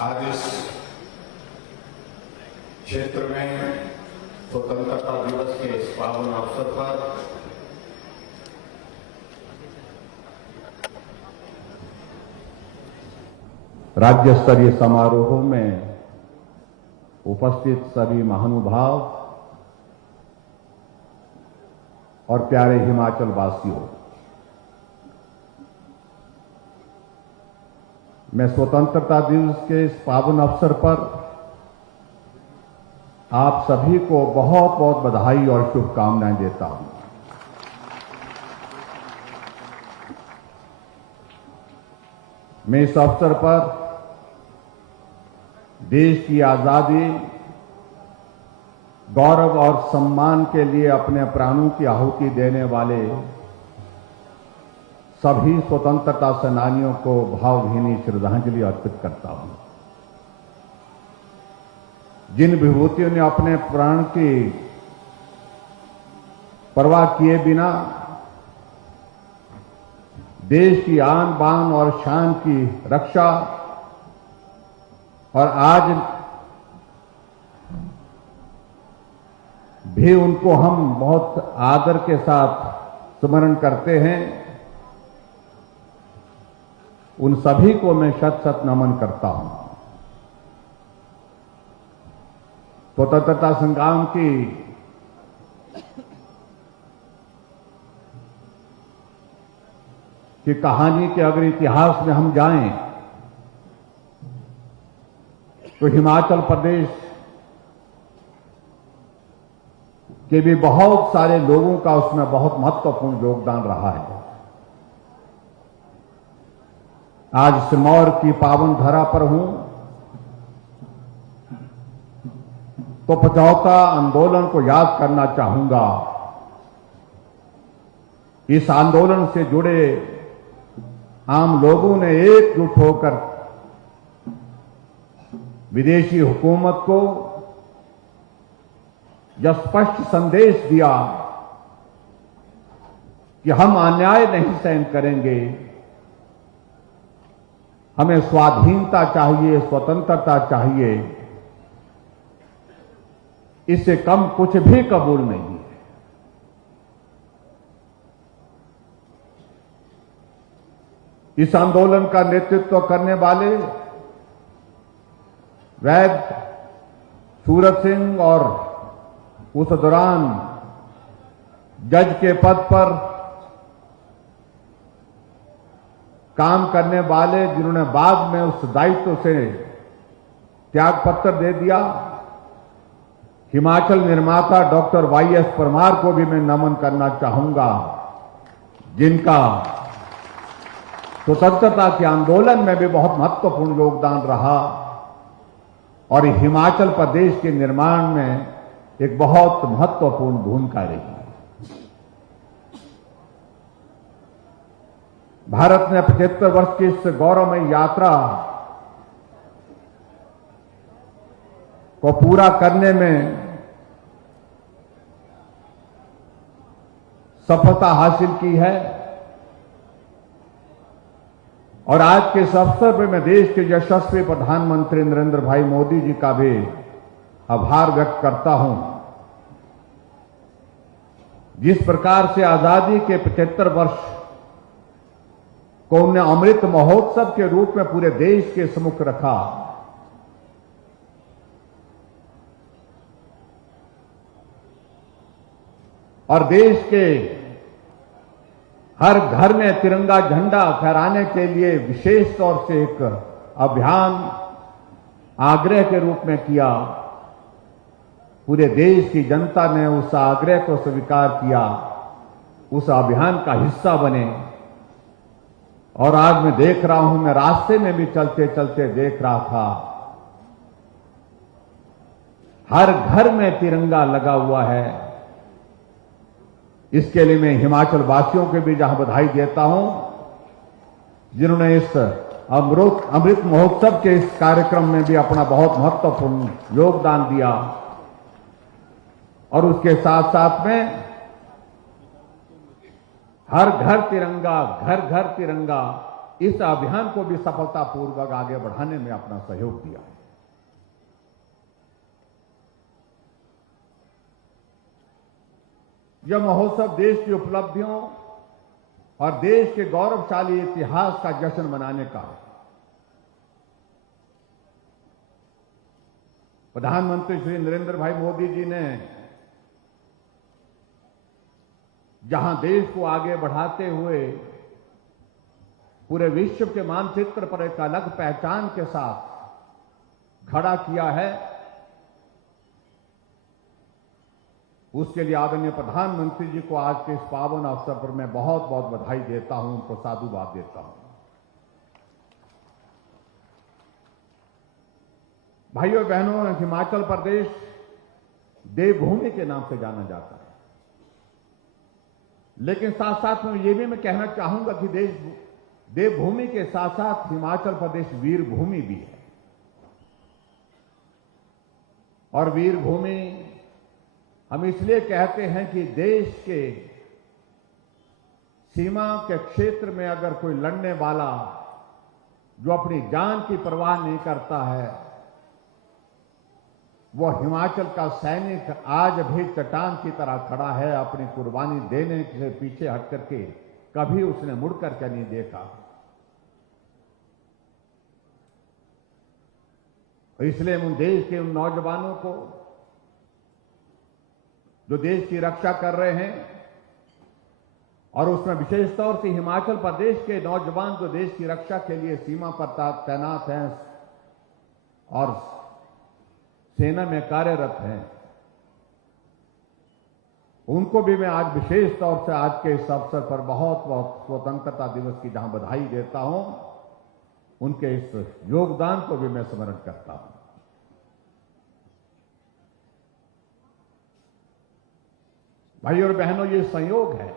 आज इस क्षेत्र में स्वतंत्रता दिवस के इस पावन अवसर पर राज्य स्तरीय समारोहों में उपस्थित सभी महानुभाव और प्यारे हिमाचल वासियों, मैं स्वतंत्रता दिवस के इस पावन अवसर पर आप सभी को बहुत बहुत बधाई और शुभकामनाएं देता हूं। मैं इस अवसर पर देश की आजादी, गौरव और सम्मान के लिए अपने प्राणों की आहुति देने वाले सभी स्वतंत्रता सेनानियों को भावभीनी श्रद्धांजलि अर्पित करता हूं, जिन विभूतियों ने अपने प्राण की परवाह किए बिना देश की आन बान और शान की रक्षा और आज भी उनको हम बहुत आदर के साथ स्मरण करते हैं, उन सभी को मैं शत शत नमन करता हूं। स्वतंत्रता संग्राम की कहानी के अगर इतिहास में हम जाएं तो हिमाचल प्रदेश के भी बहुत सारे लोगों का उसमें बहुत महत्वपूर्ण योगदान रहा है। आज सिरमौर की पावन धरा पर हूं तो पचौता आंदोलन को याद करना चाहूंगा। इस आंदोलन से जुड़े आम लोगों ने एकजुट होकर विदेशी हुकूमत को यह स्पष्ट संदेश दिया कि हम अन्याय नहीं सहन करेंगे, हमें स्वाधीनता चाहिए, स्वतंत्रता चाहिए, इससे कम कुछ भी कबूल नहीं है। इस आंदोलन का नेतृत्व करने वाले वैद सूरत सिंह और उस दौरान जज के पद पर काम करने वाले, जिन्होंने बाद में उस दायित्व से त्याग पत्र दे दिया, हिमाचल निर्माता डॉक्टर वाईएस परमार को भी मैं नमन करना चाहूंगा, जिनका स्वतंत्रता के आंदोलन में भी बहुत महत्वपूर्ण योगदान रहा और हिमाचल प्रदेश के निर्माण में एक बहुत महत्वपूर्ण भूमिका रही। भारत ने 75 वर्ष की इस गौरवमयी यात्रा को पूरा करने में सफलता हासिल की है और आज के इस अवसर पर मैं देश के यशस्वी प्रधानमंत्री नरेंद्र भाई मोदी जी का भी आभार व्यक्त करता हूं। जिस प्रकार से आजादी के 75 वर्ष को उन्हें अमृत महोत्सव के रूप में पूरे देश के सम्मुख रखा और देश के हर घर में तिरंगा झंडा फहराने के लिए विशेष तौर से एक अभियान आग्रह के रूप में किया। पूरे देश की जनता ने उस आग्रह को स्वीकार किया, उस अभियान का हिस्सा बने और आज मैं देख रहा हूं, मैं रास्ते में भी चलते चलते देख रहा था, हर घर में तिरंगा लगा हुआ है। इसके लिए मैं हिमाचल वासियों के भी जहां बधाई देता हूं, जिन्होंने इस अमृत महोत्सव के इस कार्यक्रम में भी अपना बहुत महत्वपूर्ण योगदान दिया और उसके साथ साथ में हर घर तिरंगा, घर घर तिरंगा इस अभियान को भी सफलतापूर्वक आगे बढ़ाने में अपना सहयोग दिया है। यह महोत्सव देश की उपलब्धियों और देश के गौरवशाली इतिहास का जश्न मनाने का है। प्रधानमंत्री श्री नरेंद्र भाई मोदी जी ने जहां देश को आगे बढ़ाते हुए पूरे विश्व के मानचित्र पर एक अलग पहचान के साथ खड़ा किया है, उसके लिए आदरणीय प्रधानमंत्री जी को आज के इस पावन अवसर पर मैं बहुत बहुत बधाई देता हूं, उनको साधुवाद देता हूं। भाइयों बहनों, हिमाचल प्रदेश देवभूमि के नाम से जाना जाता है, लेकिन साथ साथ में ये भी मैं कहना चाहूंगा कि देवभूमि के साथ साथ हिमाचल प्रदेश वीर भूमि भी है। और वीर भूमि हम इसलिए कहते हैं कि देश के सीमा के क्षेत्र में अगर कोई लड़ने वाला जो अपनी जान की परवाह नहीं करता है, वह हिमाचल का सैनिक आज भी चट्टान की तरह खड़ा है, अपनी कुर्बानी देने से पीछे हट करके कभी उसने मुड़ करके नहीं देखा। इसलिए उन देश के उन नौजवानों को जो देश की रक्षा कर रहे हैं, और उसमें विशेष तौर से हिमाचल प्रदेश के नौजवान जो देश की रक्षा के लिए सीमा पर तैनात हैं और सेना में कार्यरत हैं, उनको भी मैं आज विशेष तौर से आज के इस अवसर पर बहुत बहुत स्वतंत्रता दिवस की जहां बधाई देता हूं, उनके इस योगदान को भी मैं स्मरण करता हूं। भाइयों और बहनों, ये संयोग है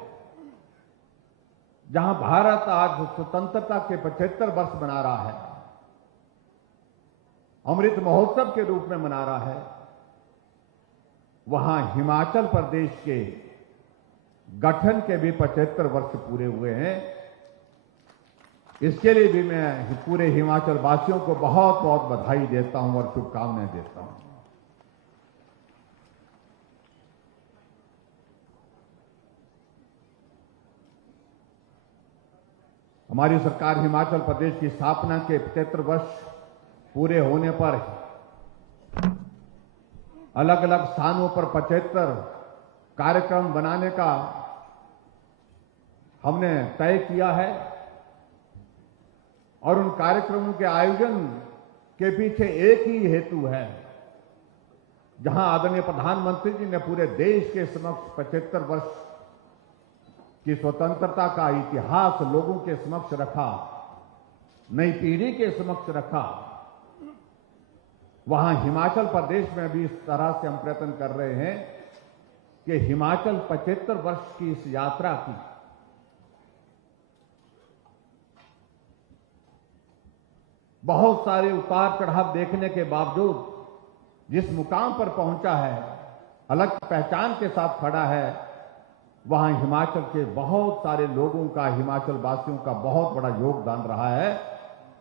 जहां भारत आज स्वतंत्रता के 75 वर्ष मना रहा है, अमृत महोत्सव के रूप में मना रहा है, वहां हिमाचल प्रदेश के गठन के भी 75 वर्ष पूरे हुए हैं। इसके लिए भी मैं पूरे हिमाचल वासियों को बहुत बहुत बधाई देता हूं और शुभकामनाएं देता हूं। हमारी सरकार हिमाचल प्रदेश की स्थापना के 75 वर्ष पूरे होने पर अलग अलग स्थानों पर 75 कार्यक्रम बनाने का हमने तय किया है, और उन कार्यक्रमों के आयोजन के पीछे एक ही हेतु है, जहां आदरणीय प्रधानमंत्री जी ने पूरे देश के समक्ष 75 वर्ष की स्वतंत्रता का इतिहास लोगों के समक्ष रखा, नई पीढ़ी के समक्ष रखा। वहां हिमाचल प्रदेश में भी इस तरह से हम प्रयत्न कर रहे हैं कि हिमाचल 75 वर्ष की इस यात्रा की बहुत सारे उतार चढ़ाव देखने के बावजूद जिस मुकाम पर पहुंचा है, अलग पहचान के साथ खड़ा है, वहां हिमाचल के बहुत सारे लोगों का, हिमाचल वासियों का बहुत बड़ा योगदान रहा है,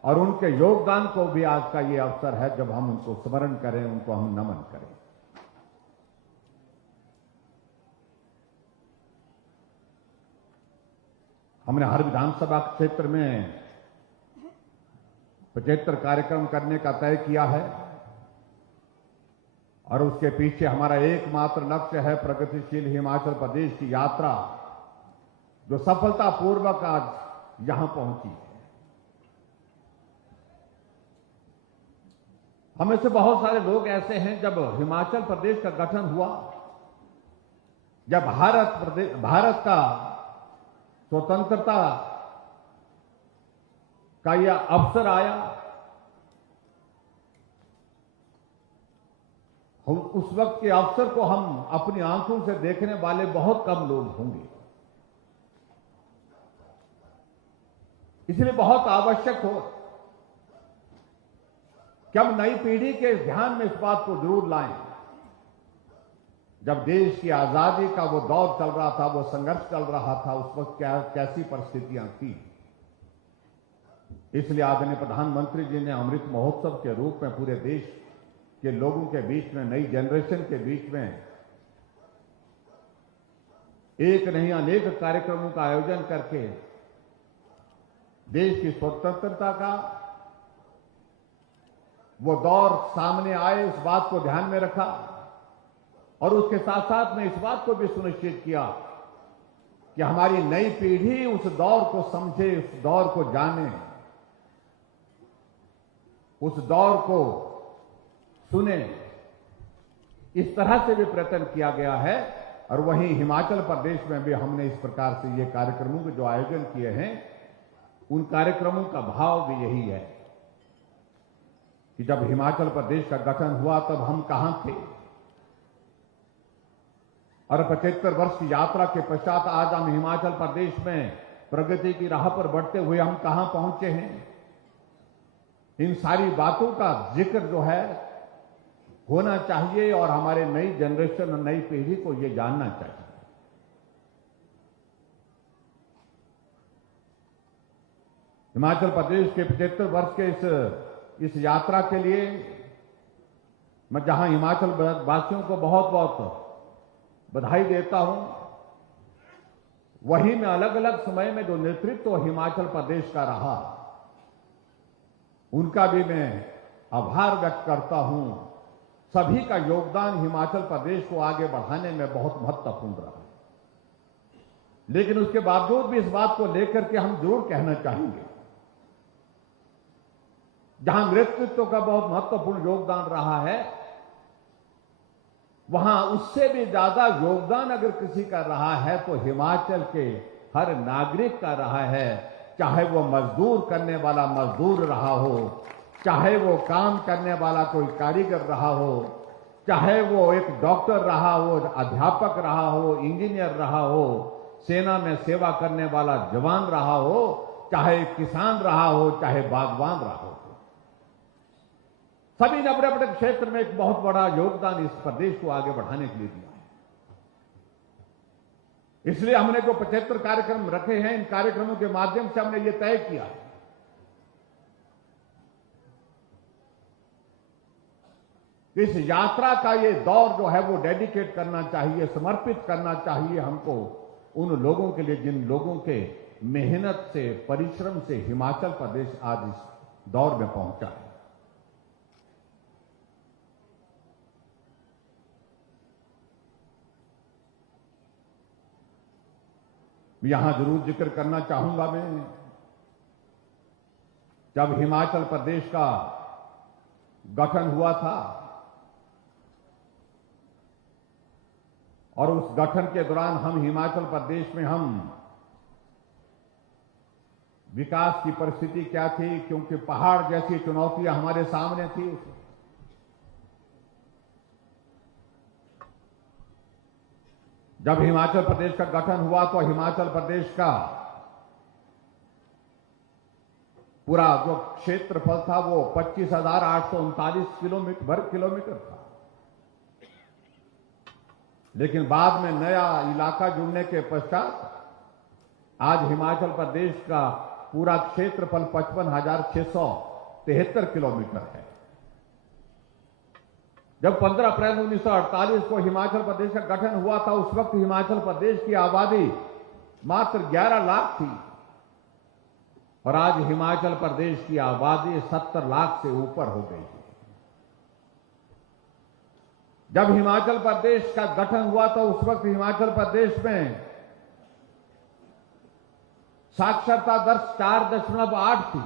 और उनके योगदान को भी आज का ये अवसर है जब हम उनको स्मरण करें, उनको हम नमन करें। हमने हर विधानसभा क्षेत्र में 75 कार्यक्रम करने का तय किया है, और उसके पीछे हमारा एकमात्र लक्ष्य है प्रगतिशील हिमाचल प्रदेश की यात्रा, जो सफलतापूर्वक आज यहां पहुंची है। हमें से बहुत सारे लोग ऐसे हैं, जब हिमाचल प्रदेश का गठन हुआ, जब भारत का स्वतंत्रता का यह अवसर आया, उस वक्त के अवसर को हम अपनी आंखों से देखने वाले बहुत कम लोग होंगे। इसलिए बहुत आवश्यक हो कि हम नई पीढ़ी के ध्यान में इस बात को जरूर लाएं, जब देश की आजादी का वो दौर चल रहा था, वो संघर्ष चल रहा था, उस वक्त कैसी परिस्थितियां थी। इसलिए आदरणीय प्रधानमंत्री जी ने अमृत महोत्सव के रूप में पूरे देश के लोगों के बीच में, नई जनरेशन के बीच में एक नहीं अनेक कार्यक्रमों का आयोजन करके देश की स्वतंत्रता का वो दौर सामने आए, इस बात को ध्यान में रखा और उसके साथ साथ में इस बात को भी सुनिश्चित किया कि हमारी नई पीढ़ी उस दौर को समझे, उस दौर को जाने, उस दौर को सुने। इस तरह से भी प्रयत्न किया गया है और वहीं हिमाचल प्रदेश में भी हमने इस प्रकार से ये कार्यक्रमों के जो आयोजन किए हैं, उन कार्यक्रमों का भाव भी यही है कि जब हिमाचल प्रदेश का गठन हुआ तब हम कहां थे और 75 वर्ष की यात्रा के पश्चात आज हम हिमाचल प्रदेश में प्रगति की राह पर बढ़ते हुए हम कहां पहुंचे हैं। इन सारी बातों का जिक्र जो है होना चाहिए और हमारे नई जनरेशन और नई पीढ़ी को ये जानना चाहिए। हिमाचल प्रदेश के 75 वर्ष के इस यात्रा के लिए मैं जहां हिमाचल वासियों को बहुत बहुत बधाई देता हूं, वहीं में अलग अलग समय में जो नेतृत्व हिमाचल प्रदेश का रहा, उनका भी मैं आभार व्यक्त करता हूं। सभी का योगदान हिमाचल प्रदेश को आगे बढ़ाने में बहुत महत्वपूर्ण रहा। लेकिन उसके बावजूद भी इस बात को लेकर के हम जरूर कहना चाहेंगे, जहां नेतृत्व का बहुत महत्वपूर्ण योगदान रहा है, वहां उससे भी ज्यादा योगदान अगर किसी का रहा है तो हिमाचल के हर नागरिक का रहा है। चाहे वो मजदूर करने वाला मजदूर रहा हो, चाहे वो काम करने वाला कोई कारीगर रहा हो, चाहे वो एक डॉक्टर रहा हो, अध्यापक रहा हो, इंजीनियर रहा हो, सेना में सेवा करने वाला जवान रहा हो, चाहे किसान रहा हो, चाहे बागवान रहा हो, सभी ने अपने अपने क्षेत्र में एक बहुत बड़ा योगदान इस प्रदेश को आगे बढ़ाने के लिए दिया है। इसलिए हमने जो 75 कार्यक्रम रखे हैं, इन कार्यक्रमों के माध्यम से हमने ये तय किया कि इस यात्रा का ये दौर जो है वो डेडिकेट करना चाहिए, समर्पित करना चाहिए हमको उन लोगों के लिए जिन लोगों के मेहनत से, परिश्रम से हिमाचल प्रदेश आज इस दौर में पहुंचा है। यहां जरूर जिक्र करना चाहूंगा मैं, जब हिमाचल प्रदेश का गठन हुआ था और उस गठन के दौरान हम हिमाचल प्रदेश में हम विकास की परिस्थिति क्या थी, क्योंकि पहाड़ जैसी चुनौतियां हमारे सामने थी। जब हिमाचल प्रदेश का गठन हुआ तो हिमाचल प्रदेश का पूरा जो क्षेत्रफल था वो 25,839 वर्ग किलोमीटर था। लेकिन बाद में नया इलाका जुड़ने के पश्चात आज हिमाचल प्रदेश का पूरा क्षेत्रफल 55,673 किलोमीटर है। जब 15 अप्रैल 1948 को हिमाचल प्रदेश का गठन हुआ था, उस वक्त हिमाचल प्रदेश की आबादी मात्र 11 लाख थी और आज हिमाचल प्रदेश की आबादी 70 लाख से ऊपर हो गई है। जब हिमाचल प्रदेश का गठन हुआ था उस वक्त हिमाचल प्रदेश में साक्षरता दर 4.8 थी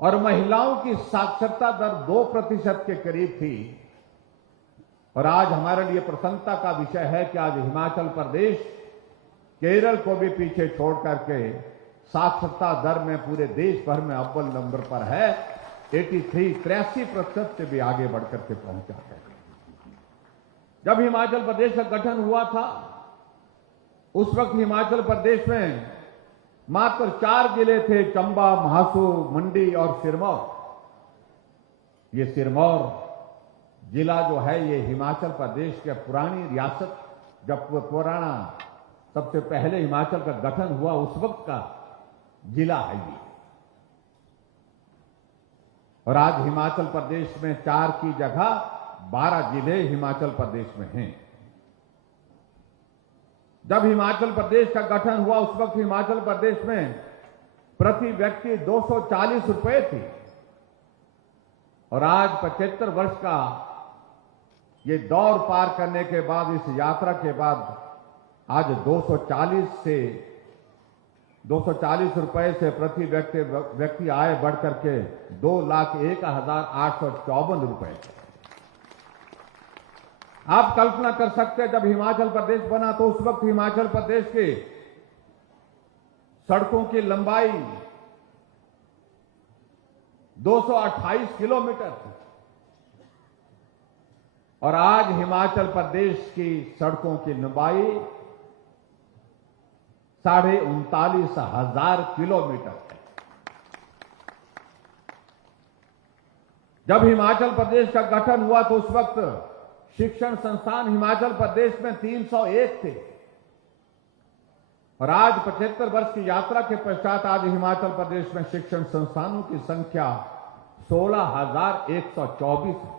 और महिलाओं की साक्षरता दर 2% के करीब थी। और आज हमारे लिए प्रसन्नता का विषय है कि आज हिमाचल प्रदेश केरल को भी पीछे छोड़ करके साक्षरता दर में पूरे देश भर में अव्वल नंबर पर है। 83% से भी आगे बढ़कर के पहुंचा है। जब हिमाचल प्रदेश का गठन हुआ था उस वक्त हिमाचल प्रदेश में मात्र 4 जिले थे, चंबा, महासू, मंडी और सिरमौर। ये सिरमौर जिला जो है ये हिमाचल प्रदेश के पुरानी रियासत, जब पुराना सबसे पहले हिमाचल का गठन हुआ उस वक्त का जिला है ये। और आज हिमाचल प्रदेश में 4 की जगह 12 जिले हिमाचल प्रदेश में हैं। जब हिमाचल प्रदेश का गठन हुआ उस वक्त हिमाचल प्रदेश में प्रति व्यक्ति 240 रुपए थी और आज 75 वर्ष का ये दौर पार करने के बाद, इस यात्रा के बाद आज 240 रुपए से प्रति व्यक्ति आय बढ़ करके 2,01,854 रुपए। आप कल्पना कर सकते हैं जब हिमाचल प्रदेश बना तो उस वक्त हिमाचल प्रदेश के सड़कों की लंबाई 228 किलोमीटर थी और आज हिमाचल प्रदेश की सड़कों की लंबाई 39,500 किलोमीटर है। जब हिमाचल प्रदेश का गठन हुआ तो उस वक्त शिक्षण संस्थान हिमाचल प्रदेश में 301 थे और आज 75 वर्ष की यात्रा के पश्चात आज हिमाचल प्रदेश में शिक्षण संस्थानों की संख्या 16,124 है।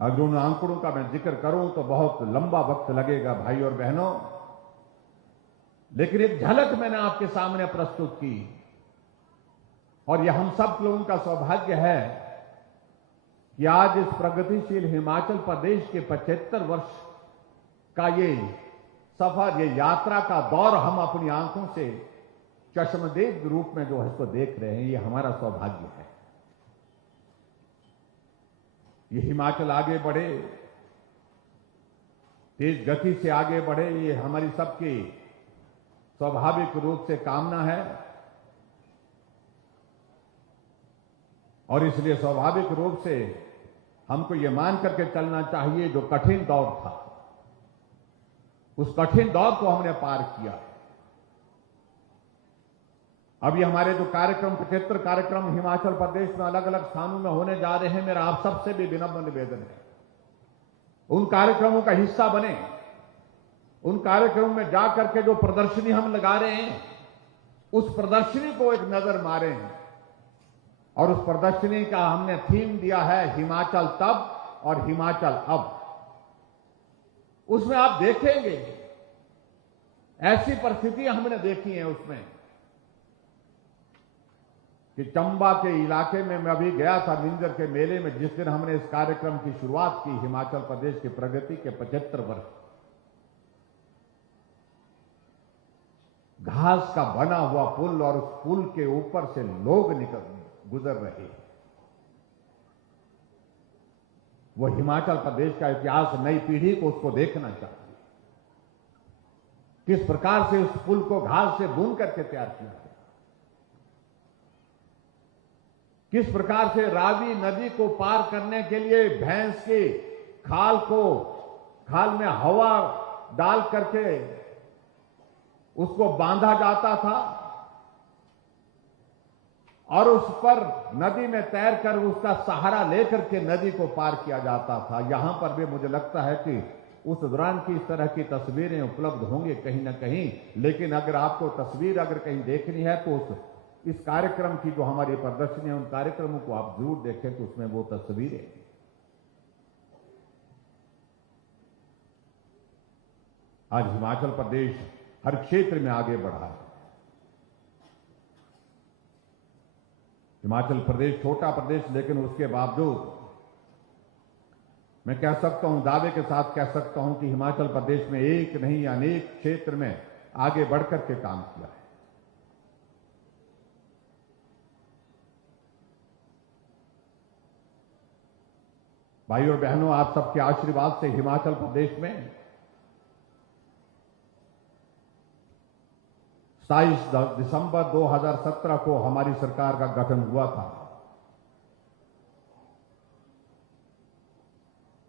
अगर उन आंकड़ों का मैं जिक्र करूं तो बहुत लंबा वक्त लगेगा भाई और बहनों, लेकिन एक झलक मैंने आपके सामने प्रस्तुत की और यह हम सब लोगों का सौभाग्य है कि आज इस प्रगतिशील हिमाचल प्रदेश के 75 वर्ष का ये सफर, ये यात्रा का दौर हम अपनी आंखों से चश्मदीद रूप में जो है इसको देख रहे हैं। ये हमारा सौभाग्य है। ये हिमाचल आगे बढ़े, तेज गति से आगे बढ़े, ये हमारी सबकी स्वाभाविक रूप से कामना है और इसलिए स्वाभाविक रूप से हमको ये मान करके चलना चाहिए जो कठिन दौर था उस कठिन दौर को हमने पार किया। अब ये हमारे जो कार्यक्रम 75 कार्यक्रम हिमाचल प्रदेश में अलग अलग स्थानों में होने जा रहे हैं, मेरा आप सबसे भी विनम्र निवेदन है उन कार्यक्रमों का हिस्सा बने। उन कार्यक्रमों में जाकर के जो प्रदर्शनी हम लगा रहे हैं उस प्रदर्शनी को एक नजर मारें और उस प्रदर्शनी का हमने थीम दिया है हिमाचल तब और हिमाचल अब। उसमें आप देखेंगे ऐसी परिस्थितियां हमने देखी हैं उसमें कि चंबा के इलाके में मैं अभी गया था मिंजर के मेले में, जिस दिन हमने इस कार्यक्रम की शुरुआत की हिमाचल प्रदेश की प्रगति के 75 वर्ष। घास का बना हुआ पुल और उस पुल के ऊपर से लोग गुजर रहे हैं। वो हिमाचल प्रदेश का इतिहास नई पीढ़ी को उसको देखना चाहिए, किस प्रकार से उस पुल को घास से बुन करके तैयार किया गया, किस प्रकार से रावी नदी को पार करने के लिए भैंस की खाल में हवा डाल करके उसको बांधा जाता था और उस पर नदी में तैरकर उसका सहारा लेकर के नदी को पार किया जाता था। यहां पर भी मुझे लगता है कि उस दौरान की इस तरह की तस्वीरें उपलब्ध होंगी कहीं ना कहीं, लेकिन अगर आपको तस्वीर अगर कहीं देखनी है तो इस कार्यक्रम की जो हमारी प्रदर्शनी है उन कार्यक्रमों को आप जरूर देखें तो उसमें वो तस्वीरें। आज हिमाचल प्रदेश हर क्षेत्र में आगे बढ़ा है। हिमाचल प्रदेश छोटा प्रदेश, लेकिन उसके बावजूद मैं कह सकता हूं, दावे के साथ कह सकता हूं कि हिमाचल प्रदेश में एक नहीं अनेक क्षेत्र में आगे बढ़कर के काम किया है। भाइयों और बहनों, आप सबके आशीर्वाद से हिमाचल प्रदेश में 27 दिसंबर 2017 को हमारी सरकार का गठन हुआ था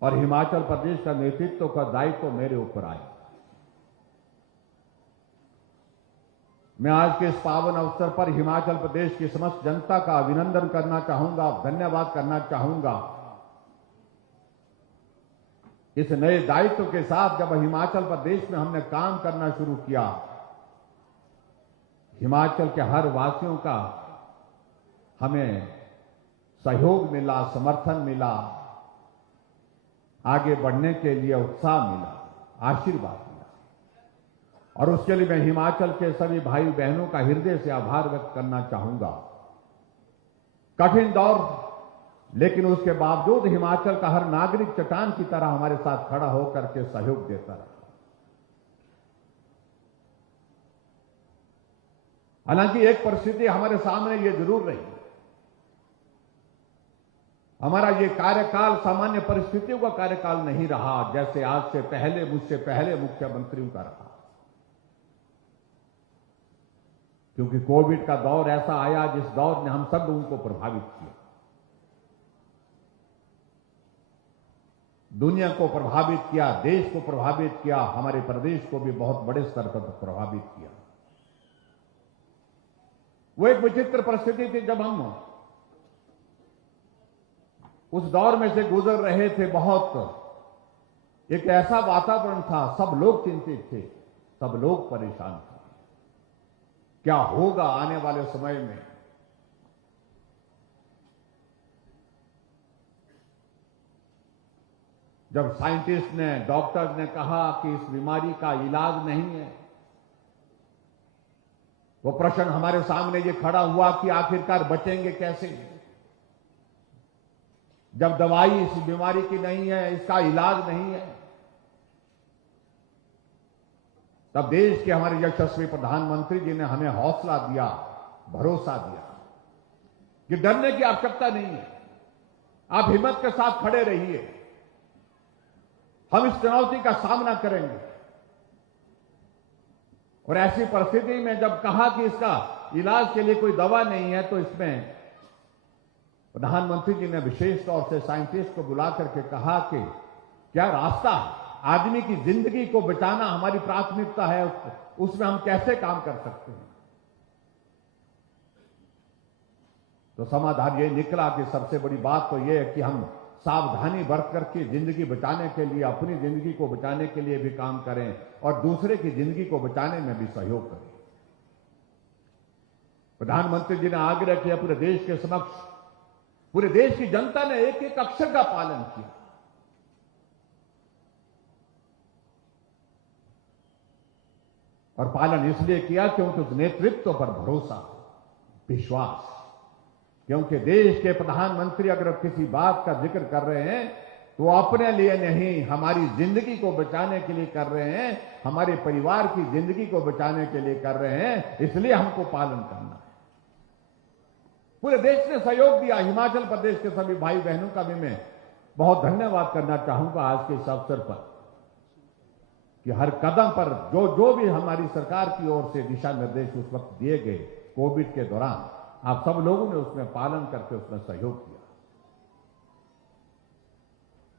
और हिमाचल प्रदेश का नेतृत्व का दायित्व मेरे ऊपर आया। मैं आज के इस पावन अवसर पर हिमाचल प्रदेश की समस्त जनता का अभिनंदन करना चाहूंगा, धन्यवाद करना चाहूंगा। इस नए दायित्व के साथ जब हिमाचल प्रदेश में हमने काम करना शुरू किया, हिमाचल के हर वासियों का हमें सहयोग मिला, समर्थन मिला, आगे बढ़ने के लिए उत्साह मिला, आशीर्वाद मिला। और उसके लिए मैं हिमाचल के सभी भाई बहनों का हृदय से आभार व्यक्त करना चाहूंगा। कठिन दौर, लेकिन उसके बावजूद हिमाचल का हर नागरिक चट्टान की तरह हमारे साथ खड़ा होकर के सहयोग देता रहा। हालांकि एक परिस्थिति हमारे सामने ये जरूर रही, हमारा ये कार्यकाल सामान्य परिस्थितियों का कार्यकाल नहीं रहा, जैसे आज से पहले, मुझसे पहले मुख्यमंत्रियों का रहा। क्योंकि कोविड का दौर ऐसा आया जिस दौर ने हम सब लोगों को प्रभावित किया, दुनिया को प्रभावित किया, देश को प्रभावित किया, हमारे प्रदेश को भी बहुत बड़े स्तर पर प्रभावित किया। वो एक विचित्र परिस्थिति थी जब हम उस दौर में से गुजर रहे थे। बहुत एक ऐसा वातावरण था, सब लोग चिंतित थे, सब लोग परेशान थे, क्या होगा आने वाले समय में। जब साइंटिस्ट ने, डॉक्टर्स ने कहा कि इस बीमारी का इलाज नहीं है, वो प्रश्न हमारे सामने ये खड़ा हुआ कि आखिरकार बचेंगे कैसे। जब दवाई इस बीमारी की नहीं है, इसका इलाज नहीं है, तब देश के हमारे यशस्वी प्रधानमंत्री जी ने हमें हौसला दिया, भरोसा दिया कि डरने की आवश्यकता नहीं है, आप हिम्मत के साथ खड़े रहिए, हम इस चुनौती का सामना करेंगे। और ऐसी परिस्थिति में जब कहा कि इसका इलाज के लिए कोई दवा नहीं है, तो इसमें प्रधानमंत्री जी ने विशेष तौर से साइंटिस्ट को बुला करके कहा कि क्या रास्ता है, आदमी की जिंदगी को बचाना हमारी प्राथमिकता है, उसमें हम कैसे काम कर सकते हैं। तो समाधान ये निकला कि सबसे बड़ी बात तो ये है कि हम सावधानी बरत करके जिंदगी बचाने के लिए, अपनी जिंदगी को बचाने के लिए भी काम करें और दूसरे की जिंदगी को बचाने में भी सहयोग करें। प्रधानमंत्री जी ने आग्रह किया पूरे देश के समक्ष, पूरे देश की जनता ने एक एक अक्षर का पालन किया। और पालन इसलिए किया क्योंकि उस नेतृत्व पर भरोसा, विश्वास, क्योंकि देश के प्रधानमंत्री अगर किसी बात का जिक्र कर रहे हैं तो अपने लिए नहीं, हमारी जिंदगी को बचाने के लिए कर रहे हैं, हमारे परिवार की जिंदगी को बचाने के लिए कर रहे हैं, इसलिए हमको पालन करना है। पूरे देश ने सहयोग दिया। हिमाचल प्रदेश के सभी भाई बहनों का भी मैं बहुत धन्यवाद करना चाहूंगा आज के इस अवसर पर कि हर कदम पर जो भी हमारी सरकार की ओर से दिशा निर्देश उस वक्त दिए गए कोविड के दौरान, आप सब लोगों ने उसमें पालन करके उसमें सहयोग किया।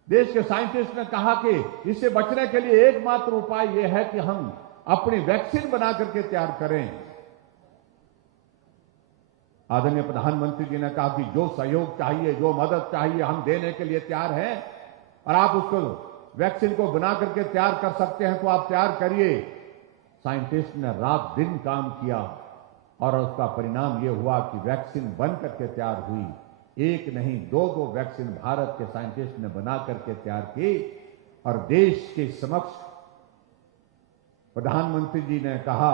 देश के साइंटिस्ट ने कहा कि इससे बचने के लिए एकमात्र उपाय यह है कि हम अपनी वैक्सीन बना करके तैयार करें। आदरणीय प्रधानमंत्री जी ने कहा कि जो सहयोग चाहिए, जो मदद चाहिए, हम देने के लिए तैयार हैं और आप उसको वैक्सीन को बना करके तैयार कर सकते हैं तो आप तैयार करिए। साइंटिस्ट ने रात दिन काम किया और उसका परिणाम यह हुआ कि वैक्सीन बन करके तैयार हुई। एक नहीं, दो वैक्सीन भारत के साइंटिस्ट ने बना करके तैयार की और देश के समक्ष प्रधानमंत्री जी ने कहा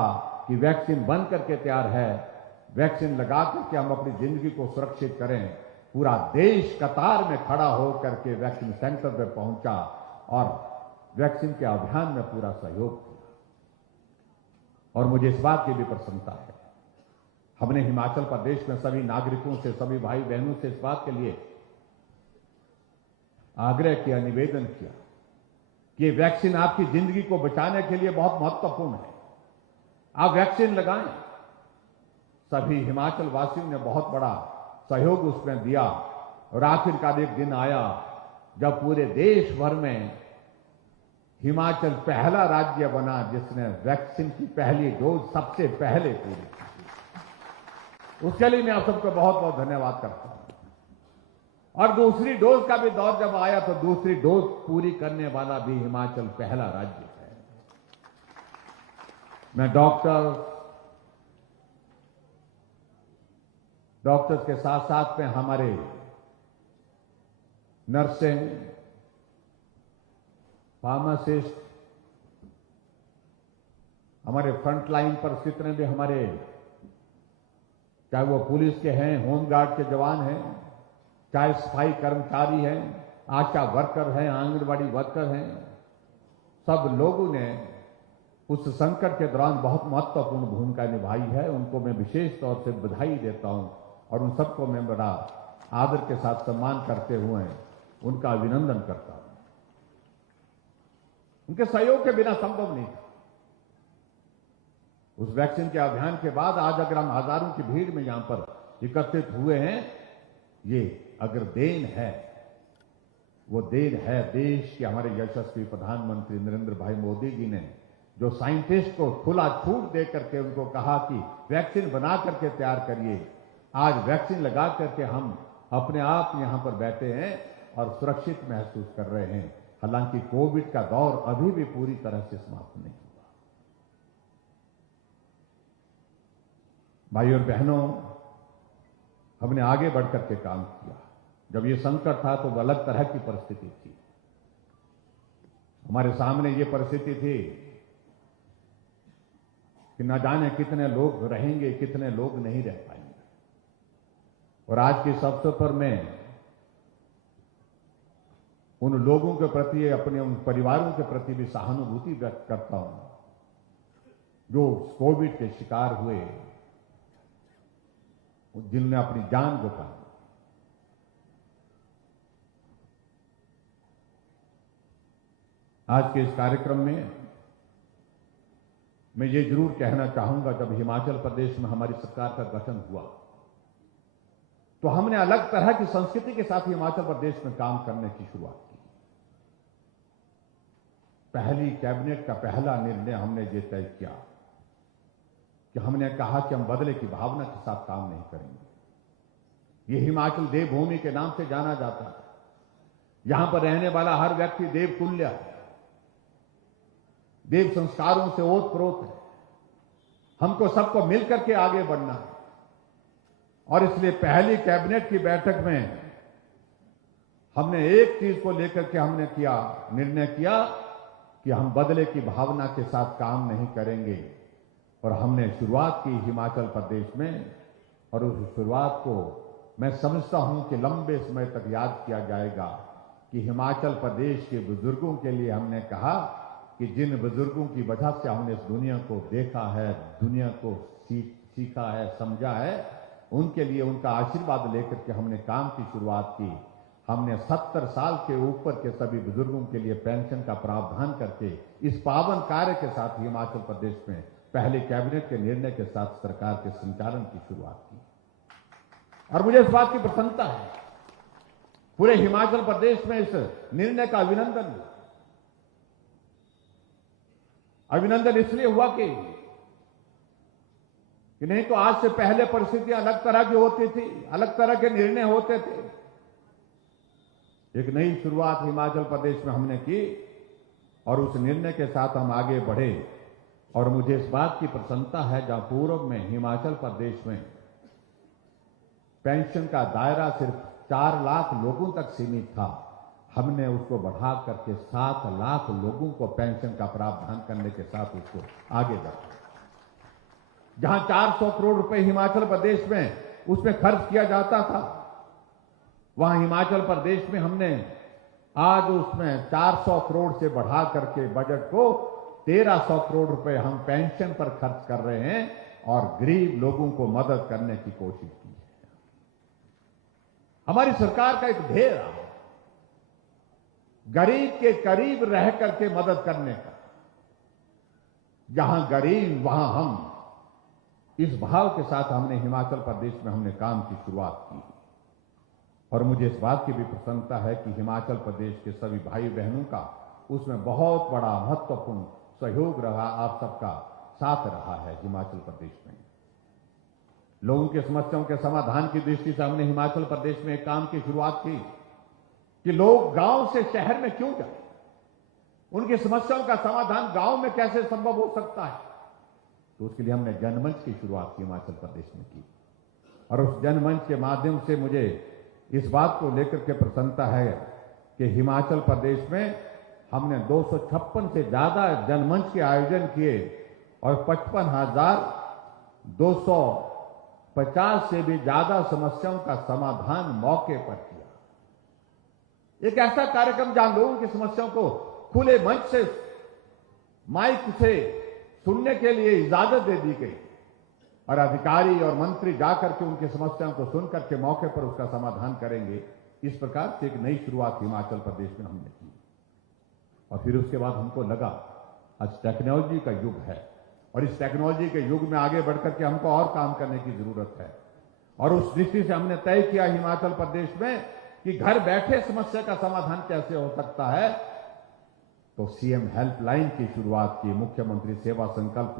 कि वैक्सीन बन करके तैयार है, वैक्सीन लगा करके हम अपनी जिंदगी को सुरक्षित करें। पूरा देश कतार में खड़ा होकर के वैक्सीन सेंटर पे पहुंचा और वैक्सीन के अभियान में पूरा सहयोग किया। और मुझे इस बात की भी प्रसन्नता है, हमने हिमाचल प्रदेश में सभी नागरिकों से, सभी भाई बहनों से इस बात के लिए आग्रह किया, निवेदन किया कि वैक्सीन आपकी जिंदगी को बचाने के लिए बहुत महत्वपूर्ण है, आप वैक्सीन लगाएं। सभी हिमाचल वासियों ने बहुत बड़ा सहयोग उसमें दिया और आखिरकार एक दिन आया जब पूरे देश भर में हिमाचल पहला राज्य बना जिसने वैक्सीन की पहली डोज सबसे पहले पूरी की। उसके लिए मैं आप सबको बहुत बहुत धन्यवाद करता हूं। और दूसरी डोज का भी दौर जब आया तो दूसरी डोज पूरी करने वाला भी हिमाचल पहला राज्य है। मैं डॉक्टर, डॉक्टर्स के साथ साथ में हमारे नर्सें, फार्मासिस्ट, हमारे फ्रंट लाइन पर जितने भी हमारे, चाहे वो पुलिस के हैं, होमगार्ड के जवान हैं, चाहे सफाई कर्मचारी हैं, आशा वर्कर हैं, आंगनबाड़ी वर्कर हैं, सब लोगों ने उस संकट के दौरान बहुत महत्वपूर्ण भूमिका निभाई है। उनको मैं विशेष तौर से बधाई देता हूं और उन सबको मैं बड़ा आदर के साथ सम्मान करते हुए उनका अभिनंदन करता हूं। उनके सहयोग के बिना संभव नहीं था। उस वैक्सीन के अभियान के बाद आज अगर हम हजारों की भीड़ में यहां पर एकत्रित हुए हैं, ये अगर देन है, वो देन है देश के हमारे यशस्वी प्रधानमंत्री नरेंद्र भाई मोदी जी ने, जो साइंटिस्ट को खुला छूट दे करके उनको कहा कि वैक्सीन बना करके तैयार करिए। आज वैक्सीन लगा करके हम अपने आप यहां पर बैठे हैं और सुरक्षित महसूस कर रहे हैं। हालांकि कोविड का दौर अभी भी पूरी तरह से समाप्त नहीं हुआ। भाइयों और बहनों, हमने आगे बढ़कर के काम किया। जब ये संकट था तो अलग तरह की परिस्थिति थी। हमारे सामने ये परिस्थिति थी कि न जाने कितने लोग रहेंगे, कितने लोग नहीं रह पाएंगे। और आज के इस अवसर पर मैं उन लोगों के प्रति, अपने उन परिवारों के प्रति भी सहानुभूति व्यक्त करता हूं जो कोविड के शिकार हुए, जिनने अपनी जान गंवाई। आज के इस कार्यक्रम में मैं ये जरूर कहना चाहूंगा, जब हिमाचल प्रदेश में हमारी सरकार का गठन हुआ तो हमने अलग तरह की संस्कृति के साथ हिमाचल प्रदेश में काम करने की शुरुआत की। पहली कैबिनेट का पहला निर्णय हमने ये तय किया कि हमने कहा कि हम बदले की भावना के साथ काम नहीं करेंगे। ये हिमाचल देवभूमि के नाम से जाना जाता है। यहां पर रहने वाला हर व्यक्ति देवतुल्य है, देव संस्कारों से ओतप्रोत है। हमको सबको मिलकर के आगे बढ़ना है और इसलिए पहली कैबिनेट की बैठक में हमने एक चीज को लेकर के हमने निर्णय किया कि हम बदले की भावना के साथ काम नहीं करेंगे। और हमने शुरुआत की हिमाचल प्रदेश में, और उस शुरुआत को मैं समझता हूं कि लंबे समय तक याद किया जाएगा कि हिमाचल प्रदेश के बुजुर्गों के लिए हमने कहा कि जिन बुजुर्गों की वजह से हमने इस दुनिया को देखा है, दुनिया को सीखा है, समझा है, उनके लिए उनका आशीर्वाद लेकर के हमने काम की शुरुआत की। हमने 70 साल के ऊपर के सभी बुजुर्गों के लिए पेंशन का प्रावधान करके इस पावन कार्य के साथ हिमाचल प्रदेश में पहले कैबिनेट के निर्णय के साथ सरकार के संचालन की शुरुआत की। और मुझे इस बात की प्रसन्नता है, पूरे हिमाचल प्रदेश में इस निर्णय का अभिनंदन इसलिए हुआ कि नहीं तो आज से पहले परिस्थितियां अलग तरह की होती थी, अलग तरह के निर्णय होते थे। एक नई शुरुआत हिमाचल प्रदेश में हमने की और उस निर्णय के साथ हम आगे बढ़े। और मुझे इस बात की प्रसन्नता है, जहां पूर्व में हिमाचल प्रदेश में पेंशन का दायरा सिर्फ 4 लाख लोगों तक सीमित था, हमने उसको बढ़ा करके 7 लाख लोगों को पेंशन का प्रावधान करने के साथ उसको आगे बढ़ा। जहां 400 करोड़ रुपए हिमाचल प्रदेश में उसमें खर्च किया जाता था, वहां हिमाचल प्रदेश में हमने आज उसमें 400 करोड़ से बढ़ा करके बजट को 1300 करोड़ रुपए हम पेंशन पर खर्च कर रहे हैं और गरीब लोगों को मदद करने की कोशिश की है। हमारी सरकार का एक ध्येय रहा, गरीब के करीब रह करके मदद करने का। जहां गरीब वहां हम, इस भाव के साथ हमने हिमाचल प्रदेश में हमने काम की शुरुआत की। और मुझे इस बात की भी प्रसन्नता है कि हिमाचल प्रदेश के सभी भाई बहनों का उसमें बहुत बड़ा महत्वपूर्ण सहयोग रहा, आप सबका साथ रहा है। हिमाचल प्रदेश में लोगों की समस्याओं के समाधान की दृष्टि से हमने हिमाचल प्रदेश में एक काम की शुरुआत की कि लोग गांव से शहर में क्यों जाए, उनकी समस्याओं का समाधान गांव में कैसे संभव हो सकता है। तो उसके लिए हमने जनमंच की शुरुआत हिमाचल प्रदेश में की। और उस जनमंच के माध्यम से मुझे इस बात को लेकर के प्रसन्नता है कि हिमाचल प्रदेश में हमने 256 से ज्यादा जनमंच के आयोजन किए और 55,250 से भी ज्यादा समस्याओं का समाधान मौके पर किया। एक ऐसा कार्यक्रम जहां लोगों की समस्याओं को खुले मंच से, माइक से सुनने के लिए इजाजत दे दी गई और अधिकारी और मंत्री जाकर के उनकी समस्याओं को सुनकर के मौके पर उसका समाधान करेंगे। इस प्रकार से एक नई शुरुआत हिमाचल प्रदेश में हमने की और फिर उसके बाद हमको लगा आज टेक्नोलॉजी का युग है और इस टेक्नोलॉजी के युग में आगे बढ़कर के हमको और काम करने की जरूरत है। और उस दृष्टि से हमने तय किया हिमाचल प्रदेश में कि घर बैठे समस्या का समाधान कैसे हो सकता है, तो सीएम हेल्पलाइन की शुरुआत की, मुख्यमंत्री सेवा संकल्प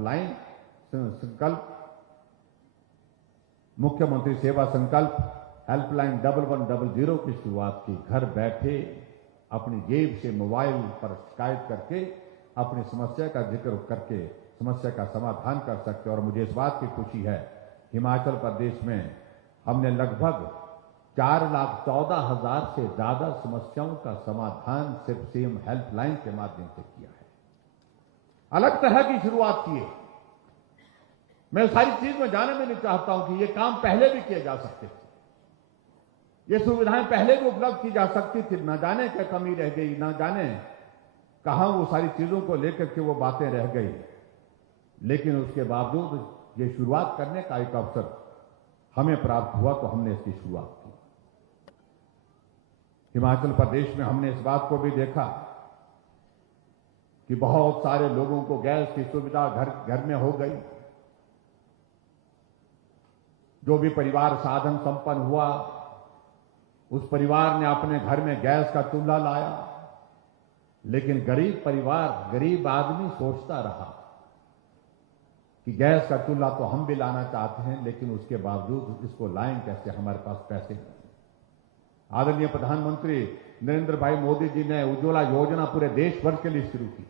मुख्यमंत्री सेवा संकल्प हेल्पलाइन 1100 की शुरुआत की। घर बैठे अपनी जेब से मोबाइल पर शिकायत करके अपनी समस्या का जिक्र करके समस्या का समाधान कर सकते। और मुझे इस बात की खुशी है हिमाचल प्रदेश में हमने लगभग 4,14,000 से ज्यादा समस्याओं का समाधान सिर्फ सीएम हेल्पलाइन के माध्यम से किया है। अलग तरह की शुरुआत की है। मैं सारी चीज में जाने में नहीं चाहता हूं कि ये काम पहले भी किए जा सकते थे, ये सुविधाएं पहले भी उपलब्ध की जा सकती थी। न जाने क्या कमी रह गई, न जाने कहां वो सारी चीजों को लेकर के वो बातें रह गई, लेकिन उसके बावजूद ये शुरुआत करने का एक अवसर हमें प्राप्त हुआ तो हमने इसकी शुरुआत की। हिमाचल प्रदेश में हमने इस बात को भी देखा कि बहुत सारे लोगों को गैस की सुविधा घर घर में हो गई। जो भी परिवार साधन संपन्न हुआ उस परिवार ने अपने घर में गैस का चूल्हा लाया, लेकिन गरीब परिवार, गरीब आदमी सोचता रहा कि गैस का चूल्हा तो हम भी लाना चाहते हैं, लेकिन उसके बावजूद इसको लाएं कैसे, हमारे पास पैसे नहीं। आदरणीय प्रधानमंत्री नरेंद्र भाई मोदी जी ने उज्ज्वला योजना पूरे देश भर के लिए शुरू की।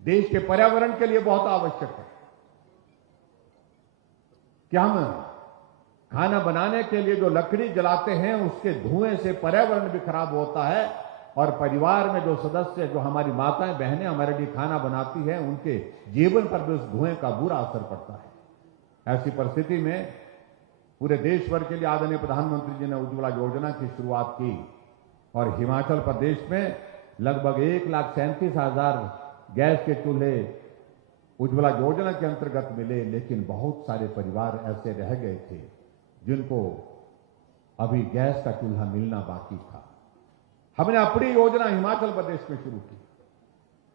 देश के पर्यावरण के लिए बहुत आवश्यक है कि हम खाना बनाने के लिए जो लकड़ी जलाते हैं उसके धुएं से पर्यावरण भी खराब होता है और परिवार में जो सदस्य, जो हमारी माताएं बहनें हमारे लिए खाना बनाती हैं, उनके जीवन पर भी उस धुएं का बुरा असर पड़ता है। ऐसी परिस्थिति में पूरे देश भर के लिए आदरणीय प्रधानमंत्री जी ने उज्ज्वला योजना की शुरुआत की और हिमाचल प्रदेश में लगभग 1,37,000 गैस के चूल्हे उज्ज्वला योजना के अंतर्गत मिले, लेकिन बहुत सारे परिवार ऐसे रह गए थे जिनको अभी गैस का चूल्हा मिलना बाकी था। हमने अपनी योजना हिमाचल प्रदेश में शुरू की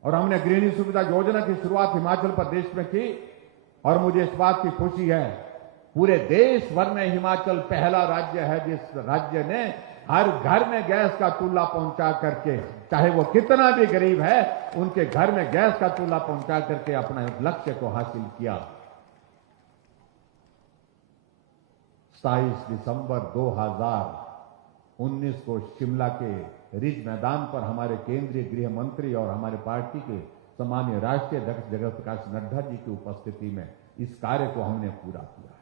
और हमने गृहिणी सुविधा योजना की शुरुआत हिमाचल प्रदेश में की और मुझे इस बात की खुशी है पूरे देश भर में हिमाचल पहला राज्य है जिस राज्य ने हर घर में गैस का चूल्हा पहुंचा करके, चाहे वो कितना भी गरीब है, उनके घर में गैस का चूल्हा पहुंचा करके अपना लक्ष्य को हासिल किया। 27 दिसंबर 2019 को शिमला के रिज मैदान पर हमारे केंद्रीय गृह मंत्री और हमारे पार्टी के सम्मानीय राष्ट्रीय अध्यक्ष जगत प्रकाश नड्डा जी की उपस्थिति में इस कार्य को हमने पूरा किया है।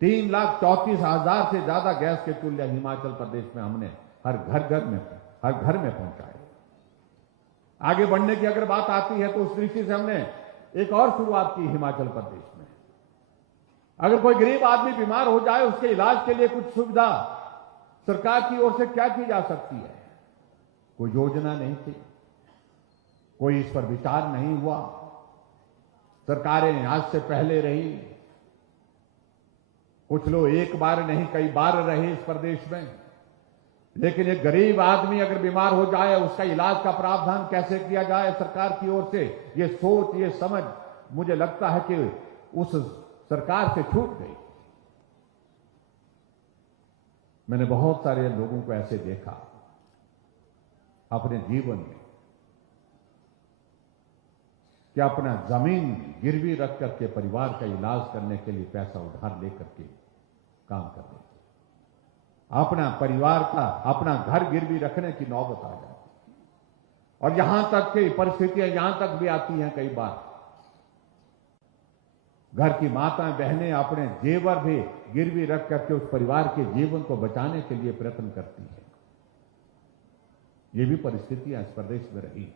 3,34,000 से ज्यादा गैस के चूल्हे हिमाचल प्रदेश में हमने हर घर में पहुंचाए। आगे बढ़ने की अगर बात आती है तो उस दृष्टि से हमने एक और शुरुआत की हिमाचल प्रदेश में। अगर कोई गरीब आदमी बीमार हो जाए, उसके इलाज के लिए कुछ सुविधा सरकार की ओर से क्या की जा सकती है? कोई योजना नहीं थी, कोई इस पर विचार नहीं हुआ। सरकारें आज से पहले रही, कुछ लोग एक बार नहीं कई बार रहे इस प्रदेश में, लेकिन एक गरीब आदमी अगर बीमार हो जाए, उसका इलाज का प्रावधान कैसे किया जाए सरकार की ओर से, ये सोच, ये समझ मुझे लगता है कि उस सरकार से छूट गई। मैंने बहुत सारे लोगों को ऐसे देखा अपने जीवन में कि अपना जमीन गिरवी रख करके परिवार का इलाज करने के लिए पैसा उधार लेकर के काम कर रहे थे। अपना परिवार का, अपना घर गिरवी रखने की नौबत आ जाती और यहां तक की परिस्थितियां यहां तक भी आती हैं कई बार। घर की माताएं बहनें अपने जेवर भी गिरवी रख करके उस परिवार के जीवन को बचाने के लिए प्रयत्न करती है। ये भी परिस्थितियां इस प्रदेश में रही,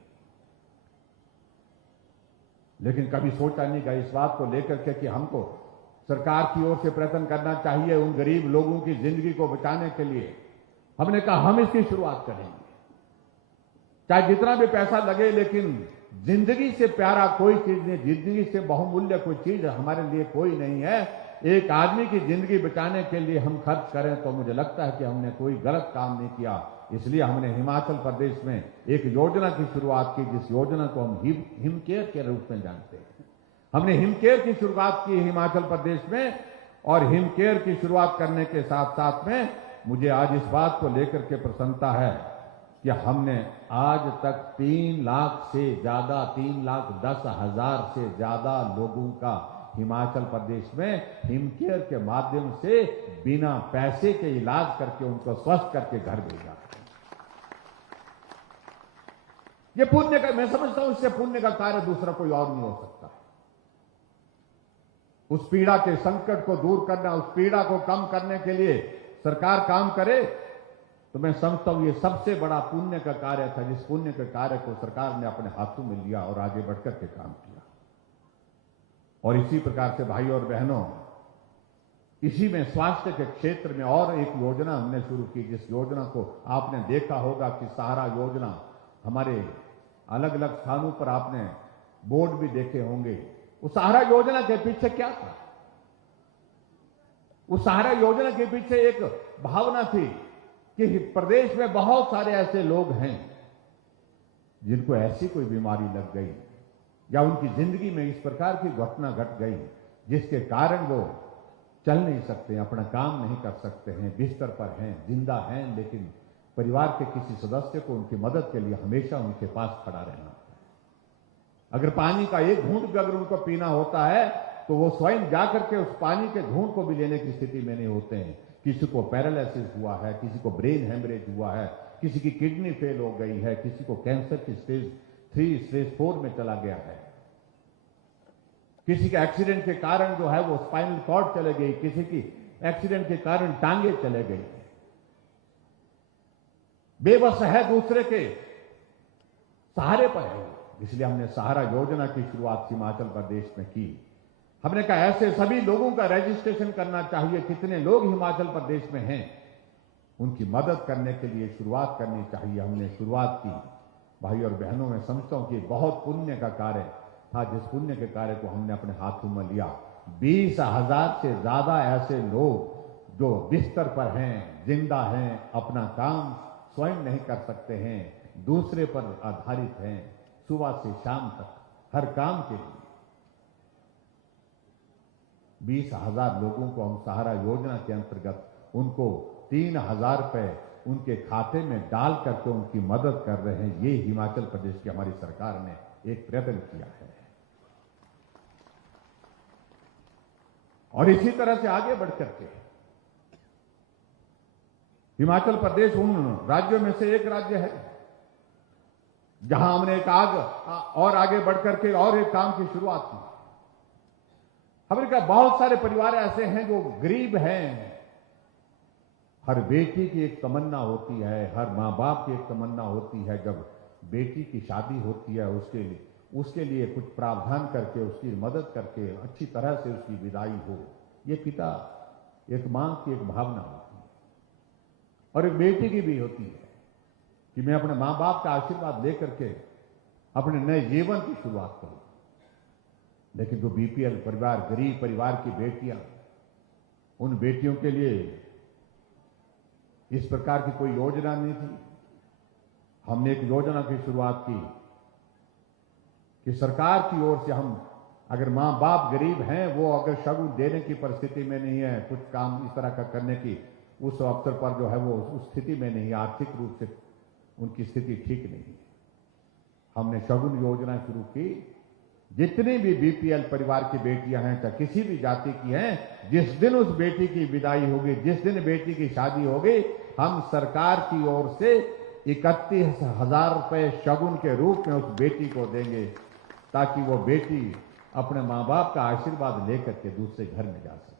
लेकिन कभी सोचा नहीं गया इस बात को लेकर के कि हमको सरकार की ओर से प्रयत्न करना चाहिए उन गरीब लोगों की जिंदगी को बचाने के लिए। हमने कहा हम इसकी शुरुआत करेंगे, चाहे जितना भी पैसा लगे, लेकिन जिंदगी से प्यारा कोई चीज नहीं, जिंदगी से बहुमूल्य कोई चीज हमारे लिए कोई नहीं है। एक आदमी की जिंदगी बचाने के लिए हम खर्च करें तो मुझे लगता है कि हमने कोई गलत काम नहीं किया। इसलिए हमने हिमाचल प्रदेश में एक योजना की शुरुआत की, जिस योजना को हम हिमकेयर के रूप में जानते हैं। हमने हिमकेयर की शुरुआत की हिमाचल प्रदेश में, और हिमकेयर की शुरुआत करने के साथ साथ में मुझे आज इस बात को लेकर के प्रसन्नता है कि हमने आज तक 3 लाख से ज्यादा 3,10,000 से ज्यादा लोगों का हिमाचल प्रदेश में हिमकेयर के माध्यम से बिना पैसे के इलाज करके उनको स्वस्थ करके घर भेजा। ये पुण्य का, मैं समझता हूं इससे पुण्य का कार्य दूसरा कोई और नहीं हो सकता। उस पीड़ा के संकट को दूर करना, उस पीड़ा को कम करने के लिए सरकार काम करे, तो मैं समझता हूं ये सबसे बड़ा पुण्य का कार्य था, जिस पुण्य के कार्य को सरकार ने अपने हाथों में लिया और आगे बढ़कर के काम किया। और इसी प्रकार से भाइयों और बहनों, इसी में स्वास्थ्य के क्षेत्र में और एक योजना हमने शुरू की, जिस योजना को आपने देखा होगा कि सहारा योजना। हमारे अलग अलग स्थानों पर आपने बोर्ड भी देखे होंगे। उस सहारा योजना के पीछे क्या था? उस सहारा योजना के पीछे एक भावना थी कि प्रदेश में बहुत सारे ऐसे लोग हैं जिनको ऐसी कोई बीमारी लग गई या उनकी जिंदगी में इस प्रकार की घटना घट गई जिसके कारण वो चल नहीं सकते, अपना काम नहीं कर सकते हैं, बिस्तर पर हैं, जिंदा हैं, लेकिन परिवार के किसी सदस्य को उनकी मदद के लिए हमेशा उनके पास खड़ा रहना। अगर पानी का एक घूंट भी अगर उनको पीना होता है तो वो स्वयं जाकर के उस पानी के घूंट को भी लेने की स्थिति में नहीं होते हैं। किसी को पैरालिसिस हुआ है, किसी को ब्रेन हेमरेज हुआ है, किसी की किडनी फेल हो गई है, किसी को कैंसर की स्टेज 3 स्टेज 4 में चला गया है, किसी के एक्सीडेंट के कारण जो है वो स्पाइनल कॉर्ड चले गई, किसी की एक्सीडेंट के कारण टांगे चले गई, बेबस है, दूसरे के सहारे पर है। इसलिए हमने सहारा योजना की शुरुआत हिमाचल प्रदेश में की। हमने कहा ऐसे सभी लोगों का रजिस्ट्रेशन करना चाहिए, कितने लोग हिमाचल प्रदेश में हैं, उनकी मदद करने के लिए शुरुआत करनी चाहिए। हमने शुरुआत की। भाई और बहनों, मैं समझता हूं कि बहुत पुण्य का कार्य था, जिस पुण्य के कार्य को हमने अपने हाथों में लिया। 20,000 से ज्यादा ऐसे लोग जो बिस्तर पर हैं, जिंदा हैं, अपना काम स्वयं नहीं कर सकते हैं, दूसरे पर आधारित हैं, सुबह से शाम तक हर काम के लिए 20,000 लोगों को हम सहारा योजना के अंतर्गत उनको 3,000 रुपए उनके खाते में डाल करके उनकी मदद कर रहे हैं। ये हिमाचल प्रदेश की हमारी सरकार ने एक प्रयत्न किया है। और इसी तरह से आगे बढ़कर के हिमाचल प्रदेश उन राज्यों में से एक राज्य है जहां हमने एक और आगे बढ़कर के और एक काम की शुरुआत की। हमने कहा बहुत सारे परिवार ऐसे हैं जो गरीब हैं। हर बेटी की एक तमन्ना होती है, हर मां बाप की एक तमन्ना होती है, जब बेटी की शादी होती है उसके लिए कुछ प्रावधान करके उसकी मदद करके अच्छी तरह से उसकी विदाई हो। ये पिता एक मां की एक भावना होती है और एक बेटी की भी होती है कि मैं अपने मां बाप का आशीर्वाद लेकर के अपने नए जीवन की शुरुआत करूं। लेकिन जो बीपीएल परिवार, गरीब परिवार की बेटियां, उन बेटियों के लिए इस प्रकार की कोई योजना नहीं थी। हमने एक योजना की शुरुआत की कि सरकार की ओर से हम, अगर मां बाप गरीब हैं, वो अगर शगुन देने की परिस्थिति में नहीं है, कुछ काम इस तरह का करने की उस अवसर पर जो है वो उस स्थिति में नहीं, आर्थिक रूप से उनकी स्थिति ठीक नहीं है, हमने शगुन योजना शुरू की। जितनी भी बीपीएल परिवार की बेटियां हैं, चाहे किसी भी जाति की हैं, जिस दिन उस बेटी की विदाई होगी, जिस दिन बेटी की शादी होगी, हम सरकार की ओर से 31,000 रुपए शगुन के रूप में उस बेटी को देंगे, ताकि वो बेटी अपने मां बाप का आशीर्वाद लेकर के दूसरे घर में जा सके।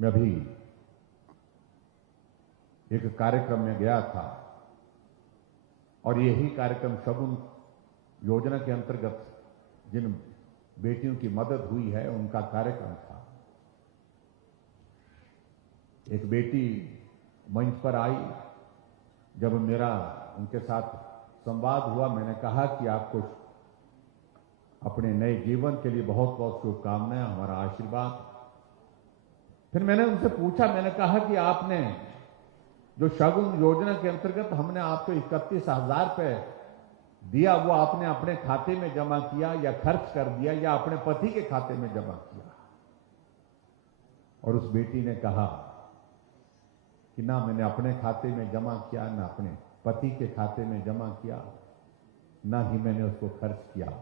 मैं भी एक कार्यक्रम में गया था और यही कार्यक्रम शगुन योजना के अंतर्गत जिन बेटियों की मदद हुई है उनका कार्यक्रम था। एक बेटी मंच पर आई, जब मेरा उनके साथ संवाद हुआ, मैंने कहा कि आपको अपने नए जीवन के लिए बहुत बहुत शुभकामनाएं, हमारा आशीर्वाद। फिर मैंने उनसे पूछा, मैंने कहा कि आपने जो शगुन योजना के अंतर्गत हमने आपको 31,000 रुपए दिया, वो आपने अपने खाते में जमा किया या खर्च कर दिया या अपने पति के खाते में जमा किया? और उस बेटी ने कहा कि ना मैंने अपने खाते में जमा किया, ना अपने पति के खाते में जमा किया, ना ही मैंने उसको खर्च किया।